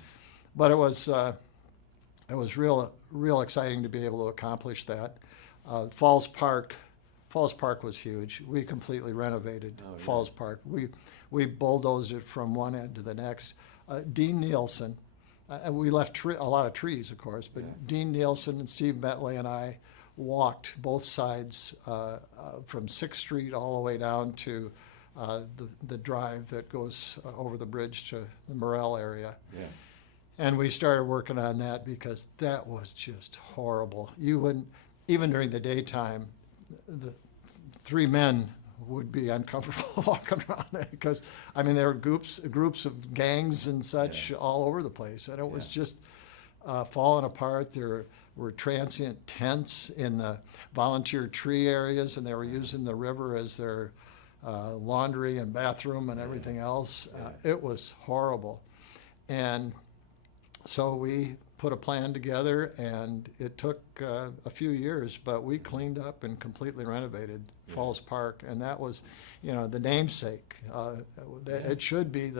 But it was real exciting to be able to accomplish that. Falls Park was huge. We completely renovated Oh, yeah. Falls Park. We bulldozed it from one end to the next. Dean Nielsen, we left a lot of trees, of course, but Yeah. Dean Nielsen and Steve Bentley and I walked both sides from 6th Street all the way down to the drive that goes over the bridge to the Morel area. Yeah. And we started working on that because that was just horrible. You wouldn't, even during the daytime, the 3 men would be uncomfortable walking around there because, there were groups of gangs and such all over the place. And it was just falling apart. There were transient tents in the volunteer tree areas, and they were using the river as their laundry and bathroom and everything else. It was horrible. And so we put a plan together, and it took a few years, but we cleaned up and completely renovated Falls Park, and that was, the namesake. It should be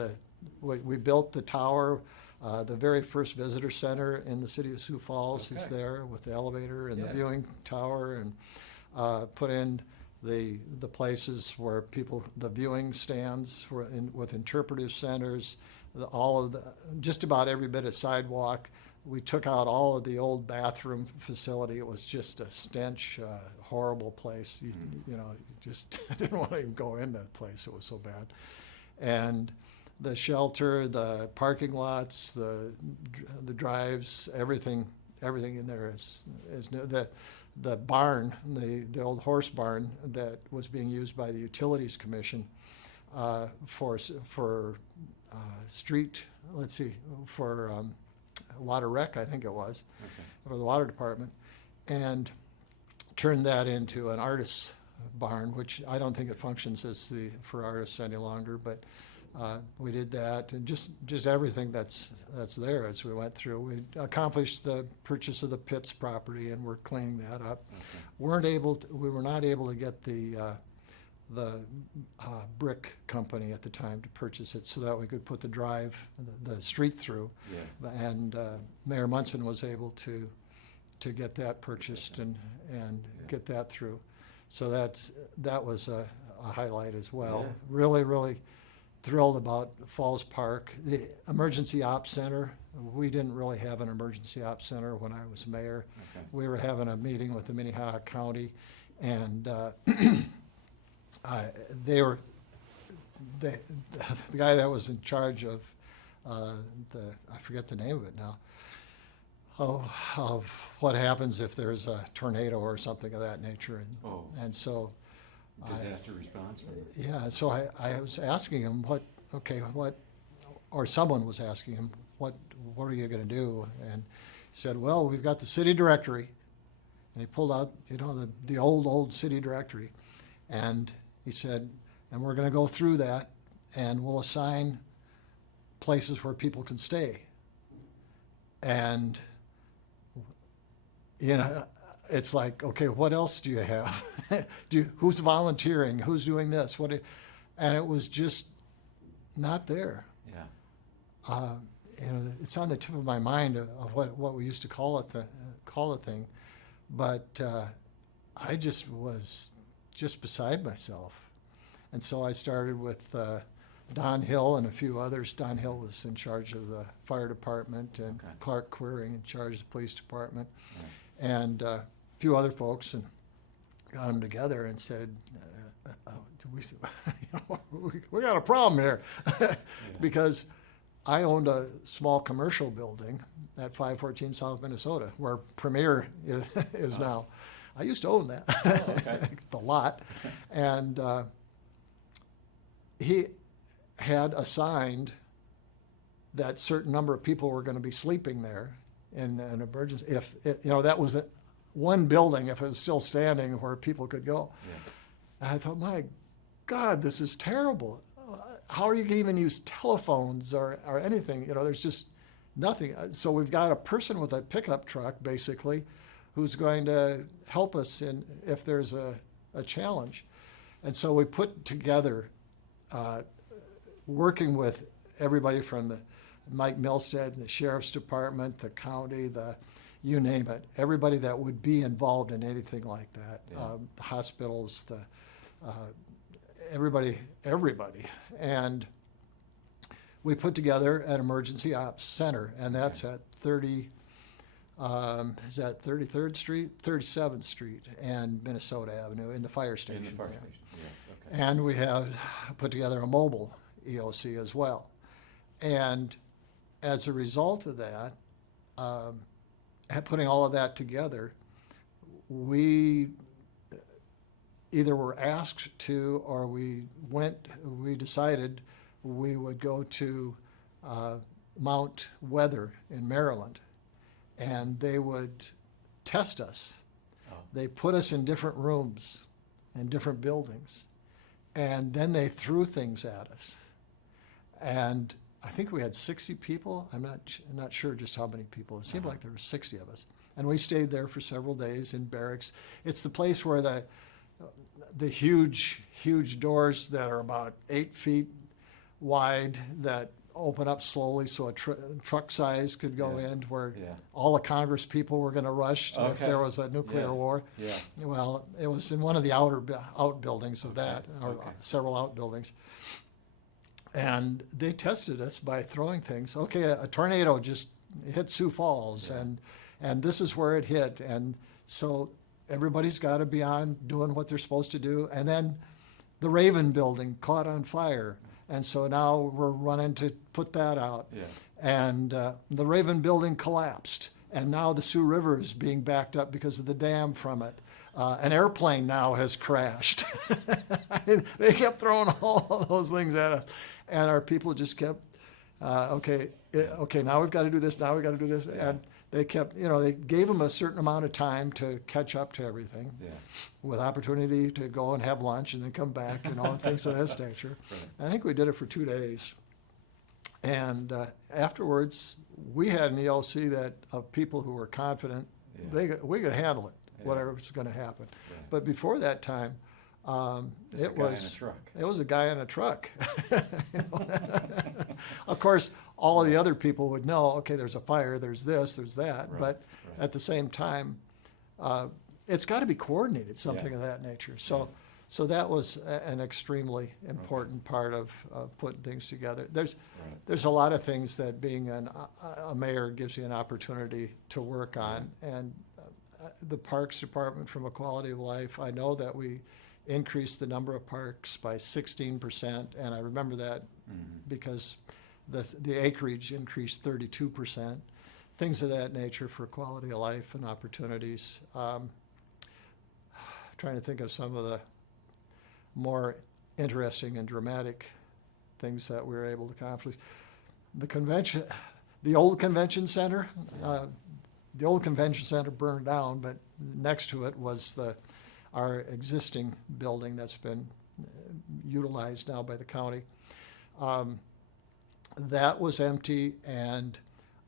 we built the tower. The very first visitor center in the city of Sioux Falls is Okay. there with the elevator and the Yeah. viewing tower, and put in the places where the viewing stands with interpretive centers, just about every bit of sidewalk. We took out all of the old bathroom facility. It was just a stench, horrible place. You just didn't want to even go in that place. It was so bad. And the shelter, the parking lots, the drives, everything in there is new. The barn, the old horse barn that was being used by the Utilities Commission for water rec, I think it was, Okay. for the water department, and turned that into an artist's barn, which I don't think it functions for artists any longer, but we did that, and just everything that's there as we went through. We accomplished the purchase of the Pitts property, and we're cleaning that up. Okay. We were not able to get the brick company at the time to purchase it so that we could put the street through. Yeah. And Mayor Munson was able to get that purchased and get that through. So that was a highlight as well. Yeah. Really, really thrilled about Falls Park. The Emergency Ops Center, we didn't really have an Emergency Ops Center when I was mayor. Okay. We were having a meeting with the Minnehaha County, and the guy that was in charge of I forget the name of it now, of what happens if there's a tornado or something of that nature. And so Disaster response? yeah, so I was asking him or someone was asking him, what are you going to do? And he said, well, we've got the city directory. And he pulled out, the old city directory. And he said, and we're going to go through that, and we'll assign places where people can stay. And, it's like, okay, what else do you have? Who's volunteering? Who's doing this? And it was just not there. Yeah. It's on the tip of my mind of what we used to call the thing, but I just was just beside myself, and so I started with Don Hill and a few others. Don Hill was in charge of the fire department, and Okay. Clark Queering in charge of the police department, Right. and a few other folks, and got them together and said, we got a problem here, because I owned a small commercial building at 514 South Minnesota, where Premier is now. I used to own that, okay. the lot, and he had assigned that certain number of people were going to be sleeping there in an emergency. If that was one building, if it was still standing, where people could go. Yeah. And I thought, my God, this is terrible. How are you going to even use telephones or anything? There's just nothing. So we've got a person with a pickup truck, basically, who's going to help us if there's a challenge. And so we put together, working with everybody from the Mike Milstead, the sheriff's department, the county, you name it, everybody that would be involved in anything like that, Yeah. the hospitals, everybody. And we put together an emergency ops center, and that's at 33rd Street, 37th Street, and Minnesota Avenue in the fire station. In the fire there. station, yes, okay. And we have put together a mobile EOC as well. And as a result of that, putting all of that together, we either were asked to, or we decided we would go to Mount Weather in Maryland, and they would test us. Oh. They put us in different rooms in different buildings, and then they threw things at us. And I think we had 60 people. I'm not sure just how many people. It seemed like there were 60 of us. And we stayed there for several days in barracks. It's the place where the huge doors that are about 8 feet wide that open up slowly so a truck size could go Yeah. in, where Yeah. all the Congress people were going to rush if Okay. there was a nuclear Yes. war. Yeah. Well, it was in one of the outbuildings of that, or Okay. several outbuildings. And they tested us by throwing things. Okay, a tornado just hit Sioux Falls, Yeah. and this is where it hit. And so everybody's got to be on doing what they're supposed to do. And then the Raven building caught on fire. And so now we're running to put that out. Yeah. And the Raven building collapsed. And now the Sioux River is being backed up because of the dam from it. An airplane now has crashed. I mean, they kept throwing all those things at us. And our people just kept, okay, now we've got to do this, now we've got to do this. Yeah. And they kept, they gave them a certain amount of time to catch up to everything, Yeah. with opportunity to go and have lunch and then come back, and things of that nature. Right. I think we did it for 2 days. And afterwards, we had an ELC of people who were confident Yeah. we could handle it, Yeah. whatever was going to happen. Yeah. But before that time, Just a guy in a truck. it was a guy in a truck. Of course, all of the other people would know, okay, there's a fire, there's this, there's that. Right, But right. at the same time, it's got to be coordinated, something Yeah. of that nature. So So that was an extremely important part of putting things together. There's a lot of things that being a mayor gives you an opportunity to work on. And the Parks Department, from a quality of life, I know that we increased the number of parks by 16%, and I remember that because the acreage increased 32%. Things of that nature for quality of life and opportunities. Trying to think of some of the more interesting and dramatic things that we were able to accomplish. The old convention center burned down, but next to it was our existing building that's been utilized now by the county. That was empty, and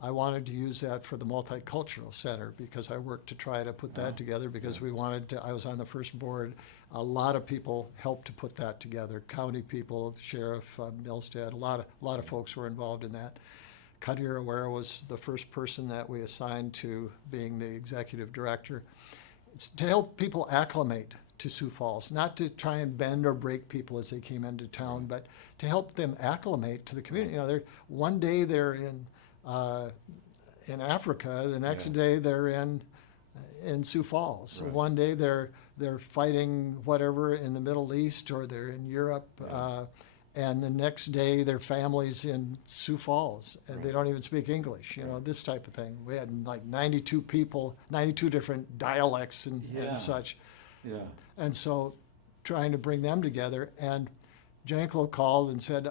I wanted to use that for the multicultural center because I worked to try to put that together because I was on the first board. A lot of people helped to put that together. County people, Sheriff Milstead, a lot of folks were involved in that. Kadir Aware was the first person that we assigned to being the executive director. It's to help people acclimate to Sioux Falls, not to try and bend or break people as they came into town, but to help them acclimate to the community. You know, one day they're in Africa, the next day they're in Sioux Falls. Right. One day they're fighting whatever in the Middle East or they're in Europe, and the next day their family's in Sioux Falls and they don't even speak English. You know, this type of thing. We had like 92 people, 92 different dialects and such. Yeah. And so trying to bring them together, and Janklow called and said,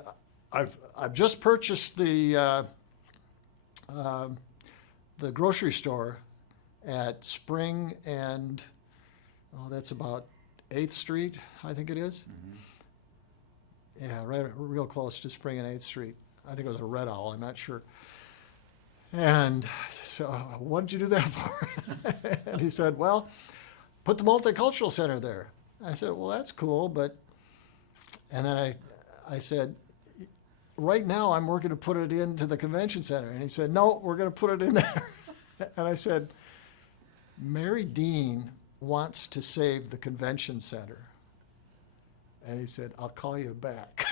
I've just purchased the grocery store at Spring and, that's about 8th Street, I think it is. Yeah, right, real close to Spring and 8th Street. I think it was a Red Owl, I'm not sure. And so, what did you do that for? And he said, well, put the multicultural center there. I said, well, that's cool, and then I said, right now I'm working to put it into the convention center. And he said, no, we're going to put it in there. And I said, Mary Dean wants to save the convention center. And he said, I'll call you back.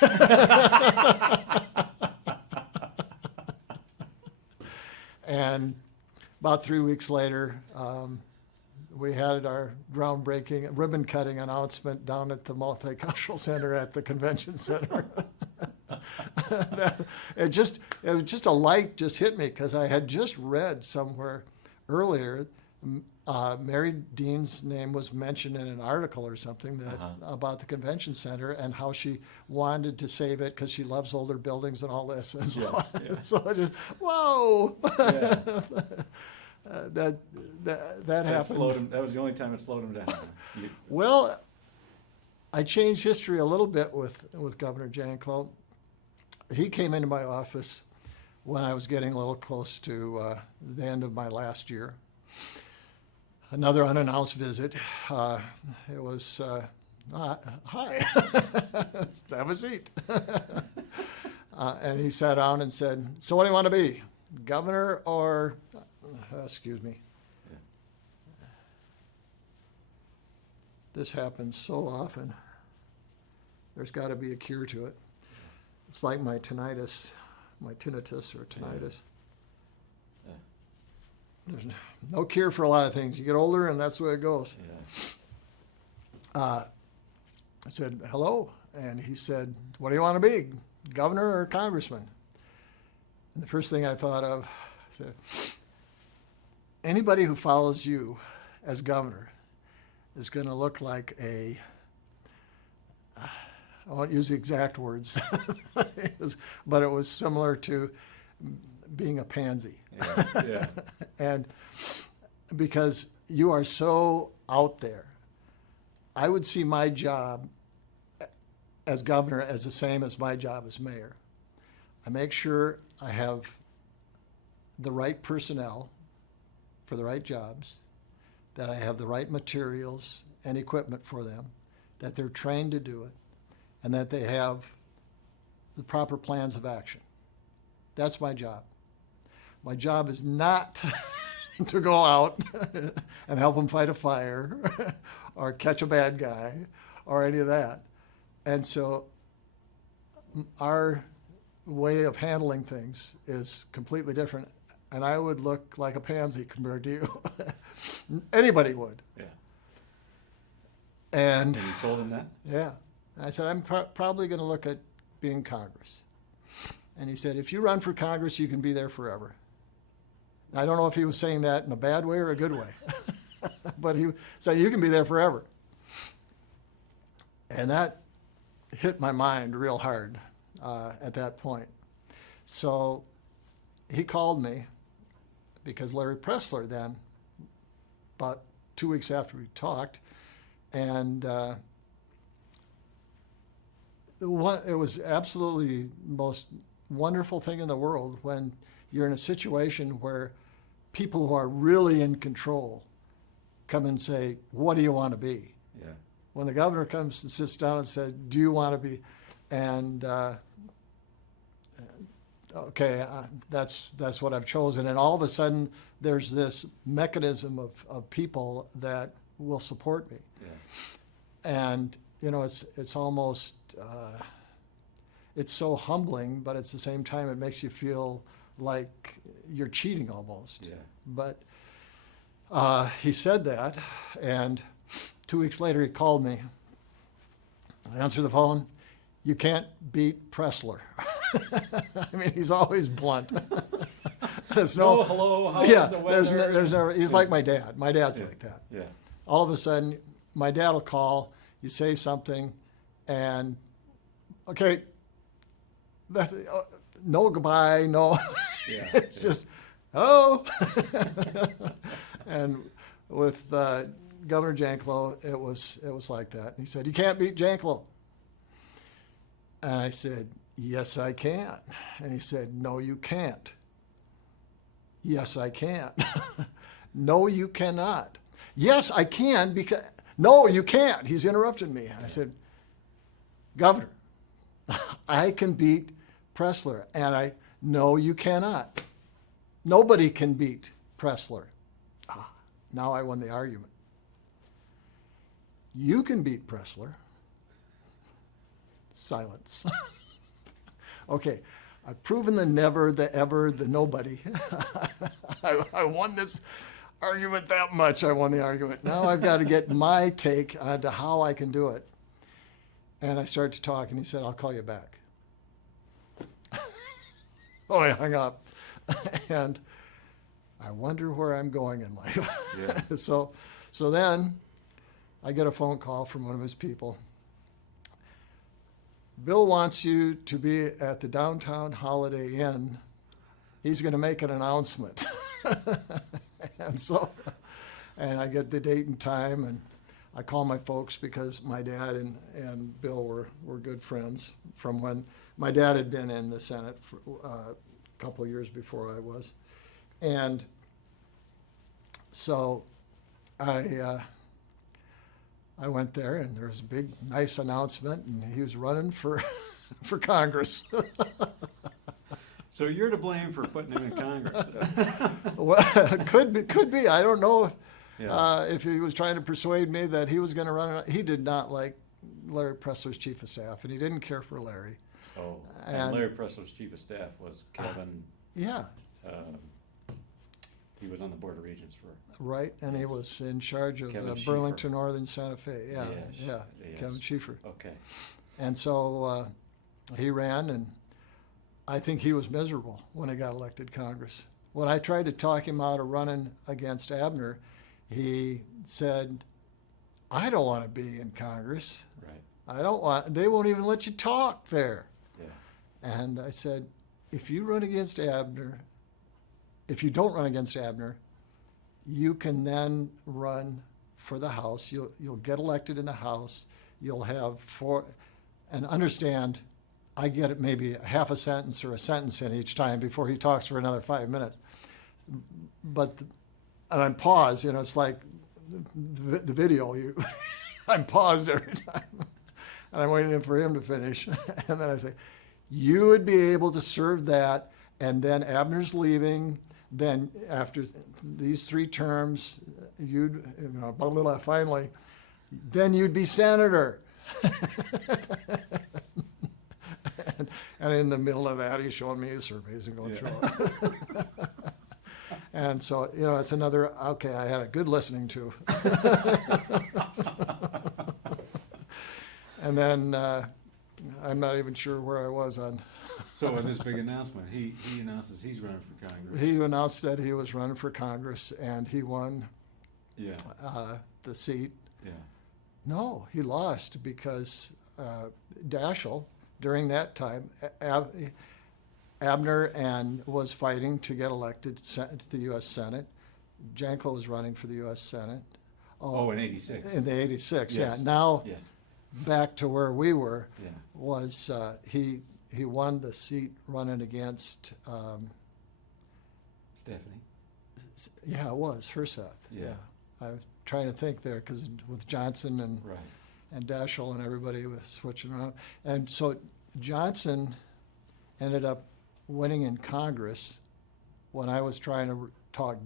And about 3 weeks later, we had our groundbreaking ribbon cutting announcement down at the Multicultural Center at the convention center. It was just a light just hit me because I had just read somewhere earlier Mary Dean's name was mentioned in an article or something about the convention center and how she wanted to save it because she loves older buildings and all this. And so, so I just, whoa! That happened. Slowed him, that was the only time it slowed him down. Well, I changed history a little bit with Governor Janklow. He came into my office when I was getting a little close to the end of my last year. Another unannounced visit. It was, hi, have a seat. And he sat down and said, so what do you want to be, governor or, excuse me. This happens so often. There's got to be a cure to it. It's like my tinnitus or tinnitus. There's no cure for a lot of things. You get older and that's the way it goes. I said, hello. And he said, what do you want to be, governor or congressman? And the first thing I thought of, I said, anybody who follows you as governor is going to look like I won't use the exact words, but it was similar to being a pansy. And because you are so out there, I would see my job as governor as the same as my job as mayor. I make sure I have the right personnel for the right jobs, that I have the right materials and equipment for them, that they're trained to do it, and that they have the proper plans of action. That's my job. My job is not to go out and help them fight a fire or catch a bad guy or any of that. And so our way of handling things is completely different. And I would look like a pansy compared to you. Anybody would. Yeah. And And you told him that? yeah, I said, I'm probably going to look at being Congress. And he said, if you run for Congress, you can be there forever. And I don't know if he was saying that in a bad way or a good way, but he said, you can be there forever. And that hit my mind real hard at that point. So he called me because Larry Pressler then, about 2 weeks after we talked, and it was absolutely the most wonderful thing in the world when you're in a situation where people who are really in control come and say, what do you want to be? Yeah. When the governor comes and sits down and says, do you want to be? And okay, that's what I've chosen. And all of a sudden, there's this mechanism of people that will support me. Yeah. And, you know, it's almost, it's so humbling, but at the same time, it makes you feel like you're cheating almost. Yeah. But he said that, and 2 weeks later, he called me. I answered the phone. You can't beat Pressler. I mean, he's always blunt. There's no, hello, how's yeah, the weather? there's never, he's like my dad. My dad's like that. Yeah. All of a sudden, my dad will call, you say something, and, okay, that's, no goodbye, no. Yeah. It's just, oh. And with Governor Janklow, it was like that. He said, you can't beat Janklow. And I said, yes, I can. And he said, no, you can't. Yes, I can. No, you cannot. Yes, I can because, no, you can't. He's interrupting me. And I said, Governor, I can beat Pressler. And no, you cannot. Nobody can beat Pressler. Now I won the argument. You can beat Pressler. Silence. Okay, I've proven the never, the ever, the nobody. I won this argument that much. I won the argument. Now I've got to get my take on to how I can do it. And I started to talk, and he said, I'll call you back. Oh, I hung up. And I wonder where I'm going in life. Yeah. So then I get a phone call from one of his people. Bill wants you to be at the downtown Holiday Inn. He's going to make an announcement. And I get the date and time, and I call my folks because my dad and Bill were good friends from when my dad had been in the Senate for a couple of years before I was. And so I went there, and there was a big, nice announcement, and he was running for Congress. So you're to blame for putting him in Congress. Well, could be. I don't know Yeah. if he was trying to persuade me that he was going to run. He did not like Larry Pressler's chief of staff, and he didn't care for Larry. Oh, And- and Larry Pressler's chief of staff was Kevin. Yeah, He was on the Board of Regents for. right. And he was in charge of Kevin Burlington Northern Santa Fe. Yeah, Yes, yeah. yes. Kevin Schieffer. Okay. And so he ran, and I think he was miserable when he got elected Congress. When I tried to talk him out of running against Abner, he said, I don't want to be in Congress. Right. They won't even let you talk there. Yeah. And I said, if you don't run against Abner, you can then run for the House. You'll get elected in the House. You'll have and understand, I get it maybe a half a sentence or a sentence in each time before he talks for another 5 minutes. But, and I'm paused, it's like the video, I'm paused every time. And I'm waiting for him to finish. And then I say, you would be able to serve that, and then Abner's leaving, then after these 3 terms, finally, then you'd be senator. and in the middle of that, he's showing me his surveys and going through it. And so, it's another, okay, I had a good listening to. And then I'm not even sure where I was on. So with this big announcement, he announces he's running for Congress. He announced that he was running for Congress, and he won Yeah, the seat. yeah. No, he lost because Daschle, during that time, Abner was fighting to get elected to the U.S. Senate. Janklow was running for the U.S. Senate. Oh, in '86. In the 86, yeah. Yes. Now, Yes, back to where we were, yeah. was he won the seat running against, Stephanie. yeah, it was Herseth. Yeah. I was trying to think there because with Johnson Right. and Daschle and everybody was switching around. And so Johnson ended up winning in Congress when I was trying to talk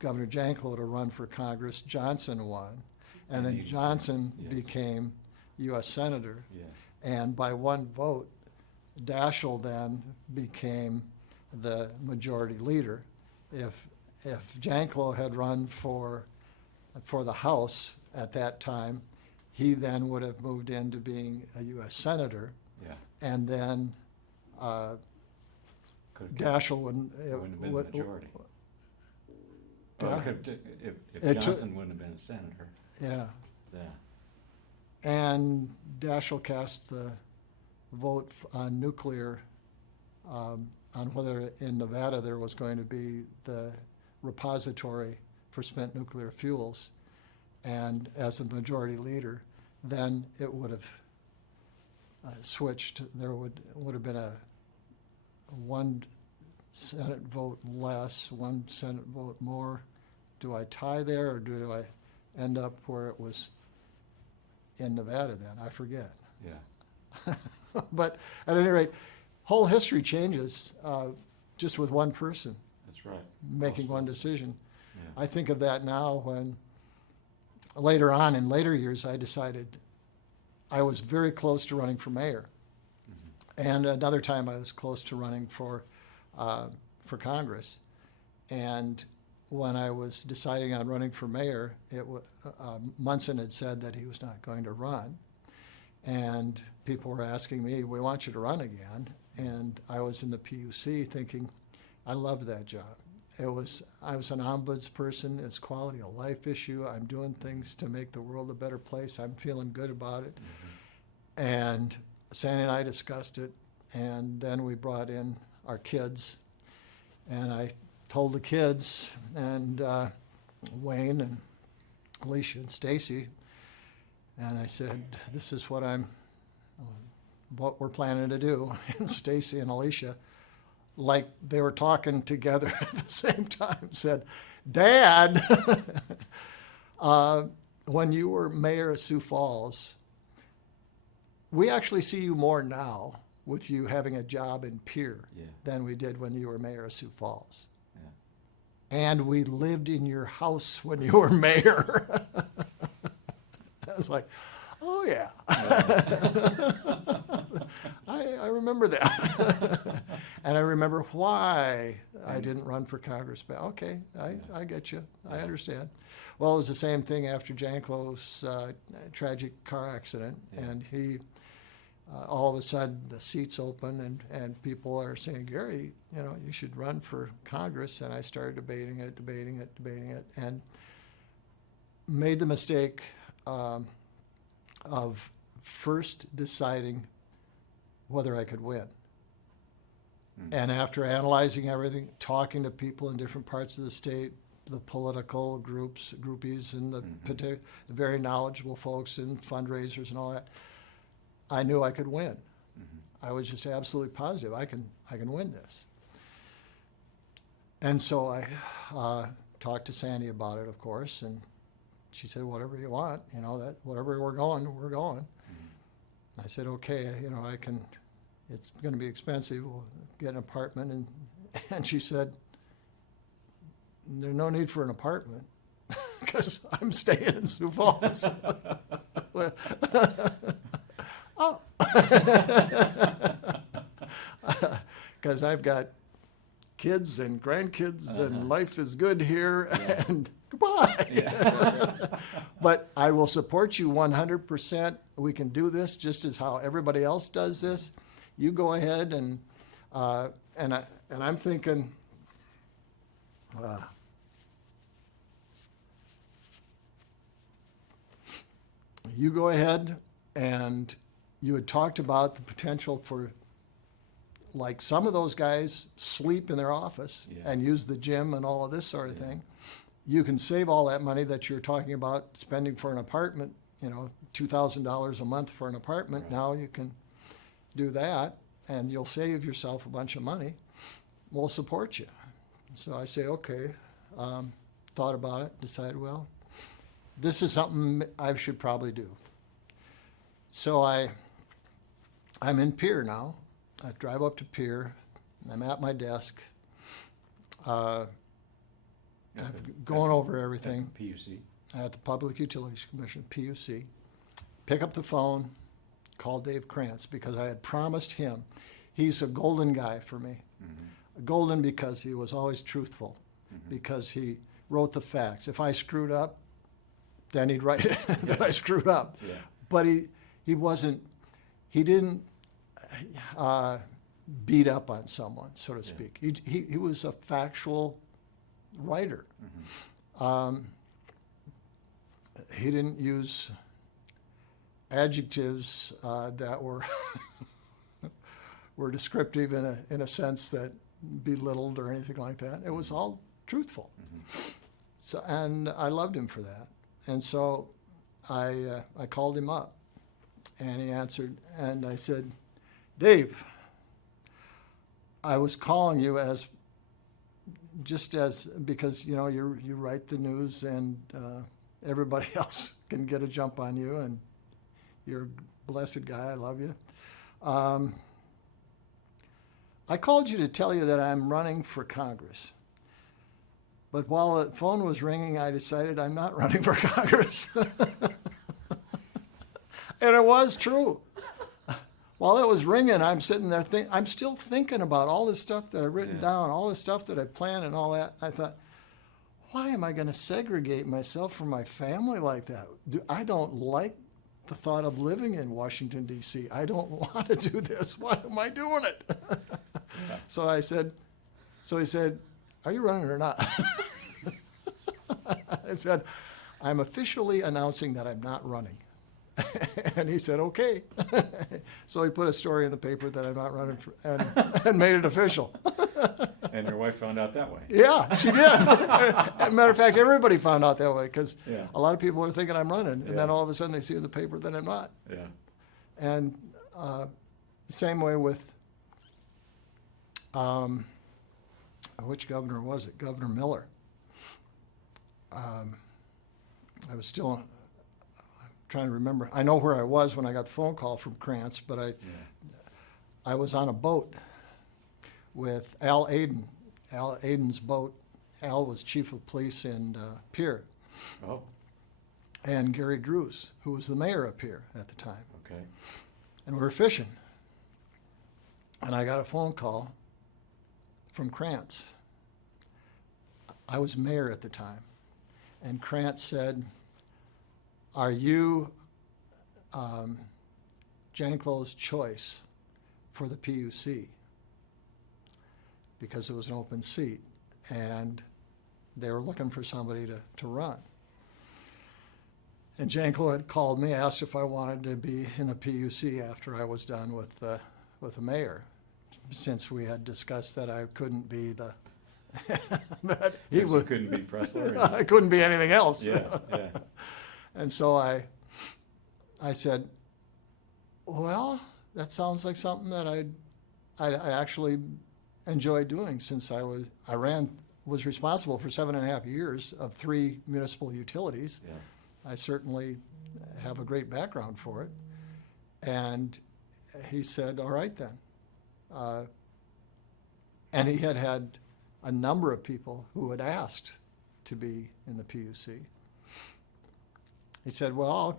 Governor Janklow to run for Congress. Johnson won, and then 86, Johnson yes. became U.S. Senator. Yes. And by one vote, Daschle then became the majority leader. If Janklow had run for the House at that time, he then would have moved into being a U.S. Senator, Yeah. and then Could've Daschle wouldn't. wouldn't have been the majority. Da- Well, if It took- Johnson wouldn't have been a senator, Yeah, yeah. and Daschle cast the vote on nuclear, on whether in Nevada there was going to be the repository for spent nuclear fuels, and as a majority leader, then it would have switched. There would have been a one Senate vote less, one Senate vote more. Do I tie there, or do I end up where it was in Nevada then? I forget. Yeah. But at any rate, whole history changes just with one person That's right. making Also, one decision. Yeah. I think of that now when later on in later years I decided I was very close to running for mayor. Mhm. And another time I was close to running for Congress. And when I was deciding on running for mayor, Munson had said that he was not going to run. And people were asking me, we want you to run again. And I was in the PUC thinking, I loved that job. I was an ombudsperson. It's quality of life issue. I'm doing things to make the world a better place. I'm feeling good about it. Mhm. And Sandy and I discussed it, and then we brought in our kids, and I told the kids, and Wayne and Alicia and Stacy, and I said, this is what we're planning to do. And Stacy and Alicia, like they were talking together at the same time, said, Dad, when you were mayor of Sioux Falls, we actually see you more now with you having a job in Pierre Yeah. than we did when you were mayor of Sioux Falls. Yeah. And we lived in your house when you were mayor. I was like, oh yeah. I remember that. And I remember why I didn't run for Congress. But okay, I get you. I understand. Well, it was the same thing after Janklow's tragic car accident. Yeah. And he, all of a sudden, the seats open and people are saying, Gary, you should run for Congress. And I started debating it, and made the mistake of first deciding whether I could win. And after analyzing everything, talking to people in different parts of the state, the political groupies, and the very knowledgeable folks and fundraisers and all that, I knew I could win. Mm-hmm. I was just absolutely positive I can win this. And so I talked to Sandy about it, of course, and she said, whatever you want, that whatever we're going. I said, okay, I can. It's going to be expensive. We'll get an apartment, and she said, there's no need for an apartment because I'm staying in Sioux Falls. Well, oh. Because I've got kids and grandkids and life is good here and goodbye. Yeah. But I will support you 100%. We can do this just as how everybody else does this. You go ahead and I'm thinking, you go ahead and you had talked about the potential for, like, some of those guys sleep in their office and use the gym and all of this sort of thing. You can save all that money that you're talking about spending for an apartment, $2,000 a month for an apartment. Right. Now you can do that and you'll save yourself a bunch of money. We'll support you. So I say, okay, thought about it, decided, well, this is something I should probably do. So I'm in Pierre now. I drive up to Pierre. I'm at my desk. I'm going over everything PUC. at the Public Utilities Commission, PUC. Pick up the phone, call Dave Krantz because I had promised him. He's a golden guy for me. Mm-hmm. Golden because he was always truthful, because he wrote the facts. If I screwed up, then he'd write that I screwed up. Yeah. But he didn't beat up on someone, so to speak. He was a factual writer. He didn't use adjectives that were were descriptive in a sense that belittled or anything like that. It was all truthful. So, and I loved him for that. And so I called him up, and he answered, and I said, Dave, I was calling you because you write the news and everybody else can get a jump on you, and you're a blessed guy. I love you. I called you to tell you that I'm running for Congress. But while the phone was ringing, I decided I'm not running for Congress. And it was true. While it was ringing, I'm sitting there I'm still thinking about all this stuff that I've written down, all this stuff that I planned and all that. I thought, why am I going to segregate myself from my family like that? I don't like the thought of living in Washington, D.C. I don't want to do this. Why am I doing it? So he said, are you running or not? I said, I'm officially announcing that I'm not running. And he said, okay. So he put a story in the paper that I'm not running and made it official. And your wife found out that way. Yeah, she did. As a matter of fact, everybody found out that way because Yeah. a lot of people are thinking I'm running. And Yeah. then all of a sudden they see in the paper that I'm not. Yeah. And the same way with, which governor was it? Governor Miller. I was still, I'm trying to remember. I know where I was when I got the phone call from Krantz, but I was on a boat with Al Aden. Al Aden's boat. Al was chief of police in Pierre. Oh, And Gary Drews, who was the mayor of Pierre at the time. okay. And we were fishing. And I got a phone call from Krantz. I was mayor at the time. And Krantz said, are you Janklow's choice for the PUC? Because it was an open seat. And they were looking for somebody to run. And Janklow had called me, asked if I wanted to be in the PUC after I was done with the mayor, since we had discussed that I couldn't be the that Since you couldn't be Pressler. I couldn't be anything else. Yeah, yeah. And so I said, well, that sounds like something that I actually enjoy doing, since I was responsible for 7.5 years of 3 municipal utilities. Yeah. I certainly have a great background for it. And he said, all right then. And he had a number of people who had asked to be in the PUC. He said, well,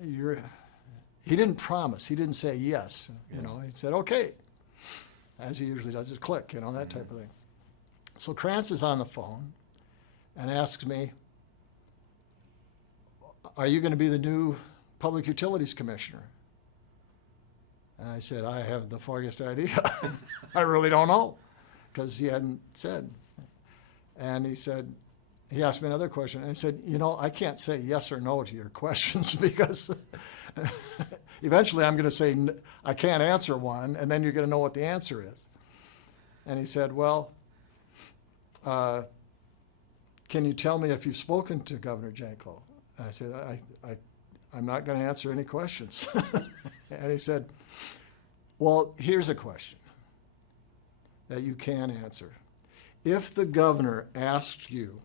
he didn't promise. He didn't say yes. You Yeah. know, he said, okay, as he usually does, just click, you know, that type of thing. So Krantz is on the phone and asks me, are you going to be the new Public Utilities Commissioner? And I said, I have the foggiest idea. I really don't know, because he hadn't said. And he said, he asked me another question, and I said, you know, I can't say yes or no to your questions because eventually I'm going to say, I can't answer one, and then you're going to know what the answer is. And he said, well, can you tell me if you've spoken to Governor Janklow? And I said, I'm not going to answer any questions. And he said, well, here's a question that you can answer. If the governor asked you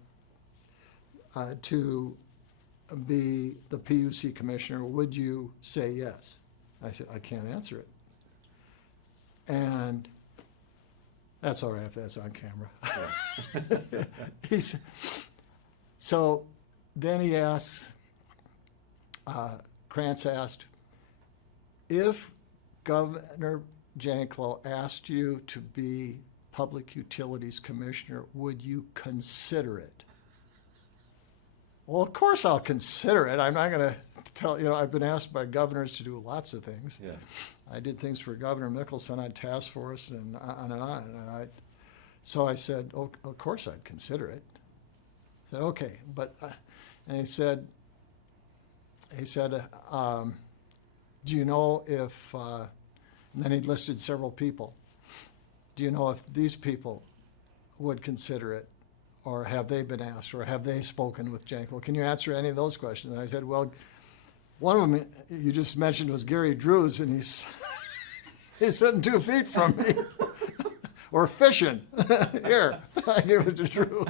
to be the PUC commissioner, would you say yes? I said, I can't answer it. And that's all right if that's on camera. So then he asks, Krantz asked, if Governor Janklow asked you to be Public Utilities Commissioner, would you consider it? Well, of course I'll consider it. I'm not going to tell, you know, I've been asked by governors to do lots of things. Yeah. I did things for Governor Mickelson on task force and on and on. And so I said, oh, of course I'd consider it. I said, okay, but, and he said, do you know if, and then he listed several people. Do you know if these people would consider it? Or have they been asked? Or have they spoken with Janklow? Can you answer any of those questions? And I said, well, one of them you just mentioned was Gary Drews, and he's sitting 2 feet from me. Or fishing. Here, I gave it to Drew.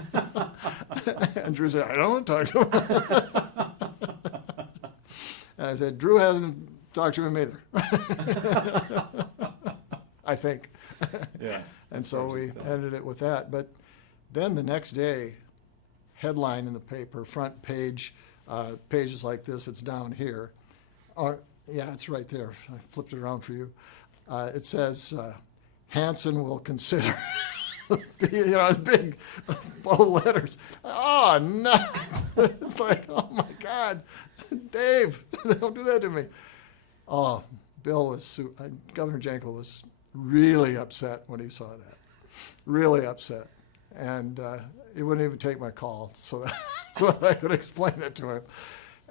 And Drew said, I don't want to talk to him. And I said, Drew hasn't talked to him either. I think. Yeah. And so we ended it with that. But then the next day, headline in the paper, front page, pages like this, it's down here. Or, yeah, it's right there. I flipped it around for you. It says, Hanson will consider, you know, it's big, bold letters. Oh, nuts. It's like, oh my God, Dave, don't do that to me. Oh, Governor Janklow was really upset when he saw that. Really upset. And he wouldn't even take my call so that I could explain it to him.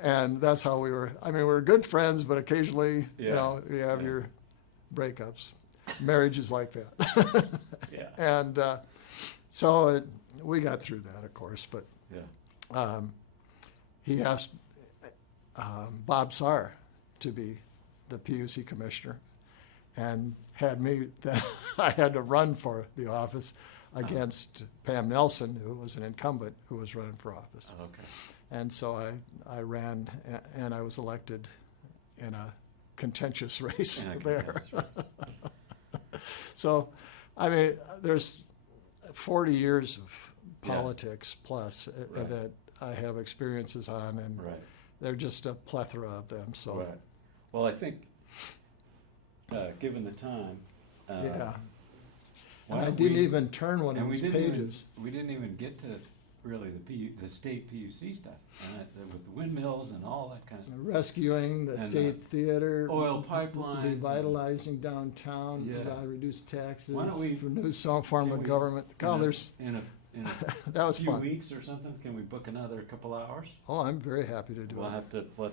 And that's how we were. I mean, we were good friends, but occasionally, you know, you have your breakups. Marriage is like that. Yeah. And so we got through that, of course. But Yeah. he asked Bob Sarr to be the PUC commissioner, and had me. Then I had to run for the office against Pam Nelson, who was an incumbent who was running for office. Oh, okay. And so I ran, and I was elected in a contentious race there. So, I mean, there's 40 years of politics plus Right. that I have experiences on, and Right. they're just a plethora of them. So, Right. Well, I think, given the time. yeah. why And I don't didn't we- even turn one and of we these didn't pages. we didn't even get to really the state PUC stuff, with the windmills and all that kind of stuff. Rescuing the And, State Theater. Oil pipelines. Revitalizing downtown, Yeah. reduce taxes. Why don't we- For new form can of we- government. God, there's, In a that was few fun. weeks or something, can we book another couple hours? Oh, I'm very happy to do We'll it. have to let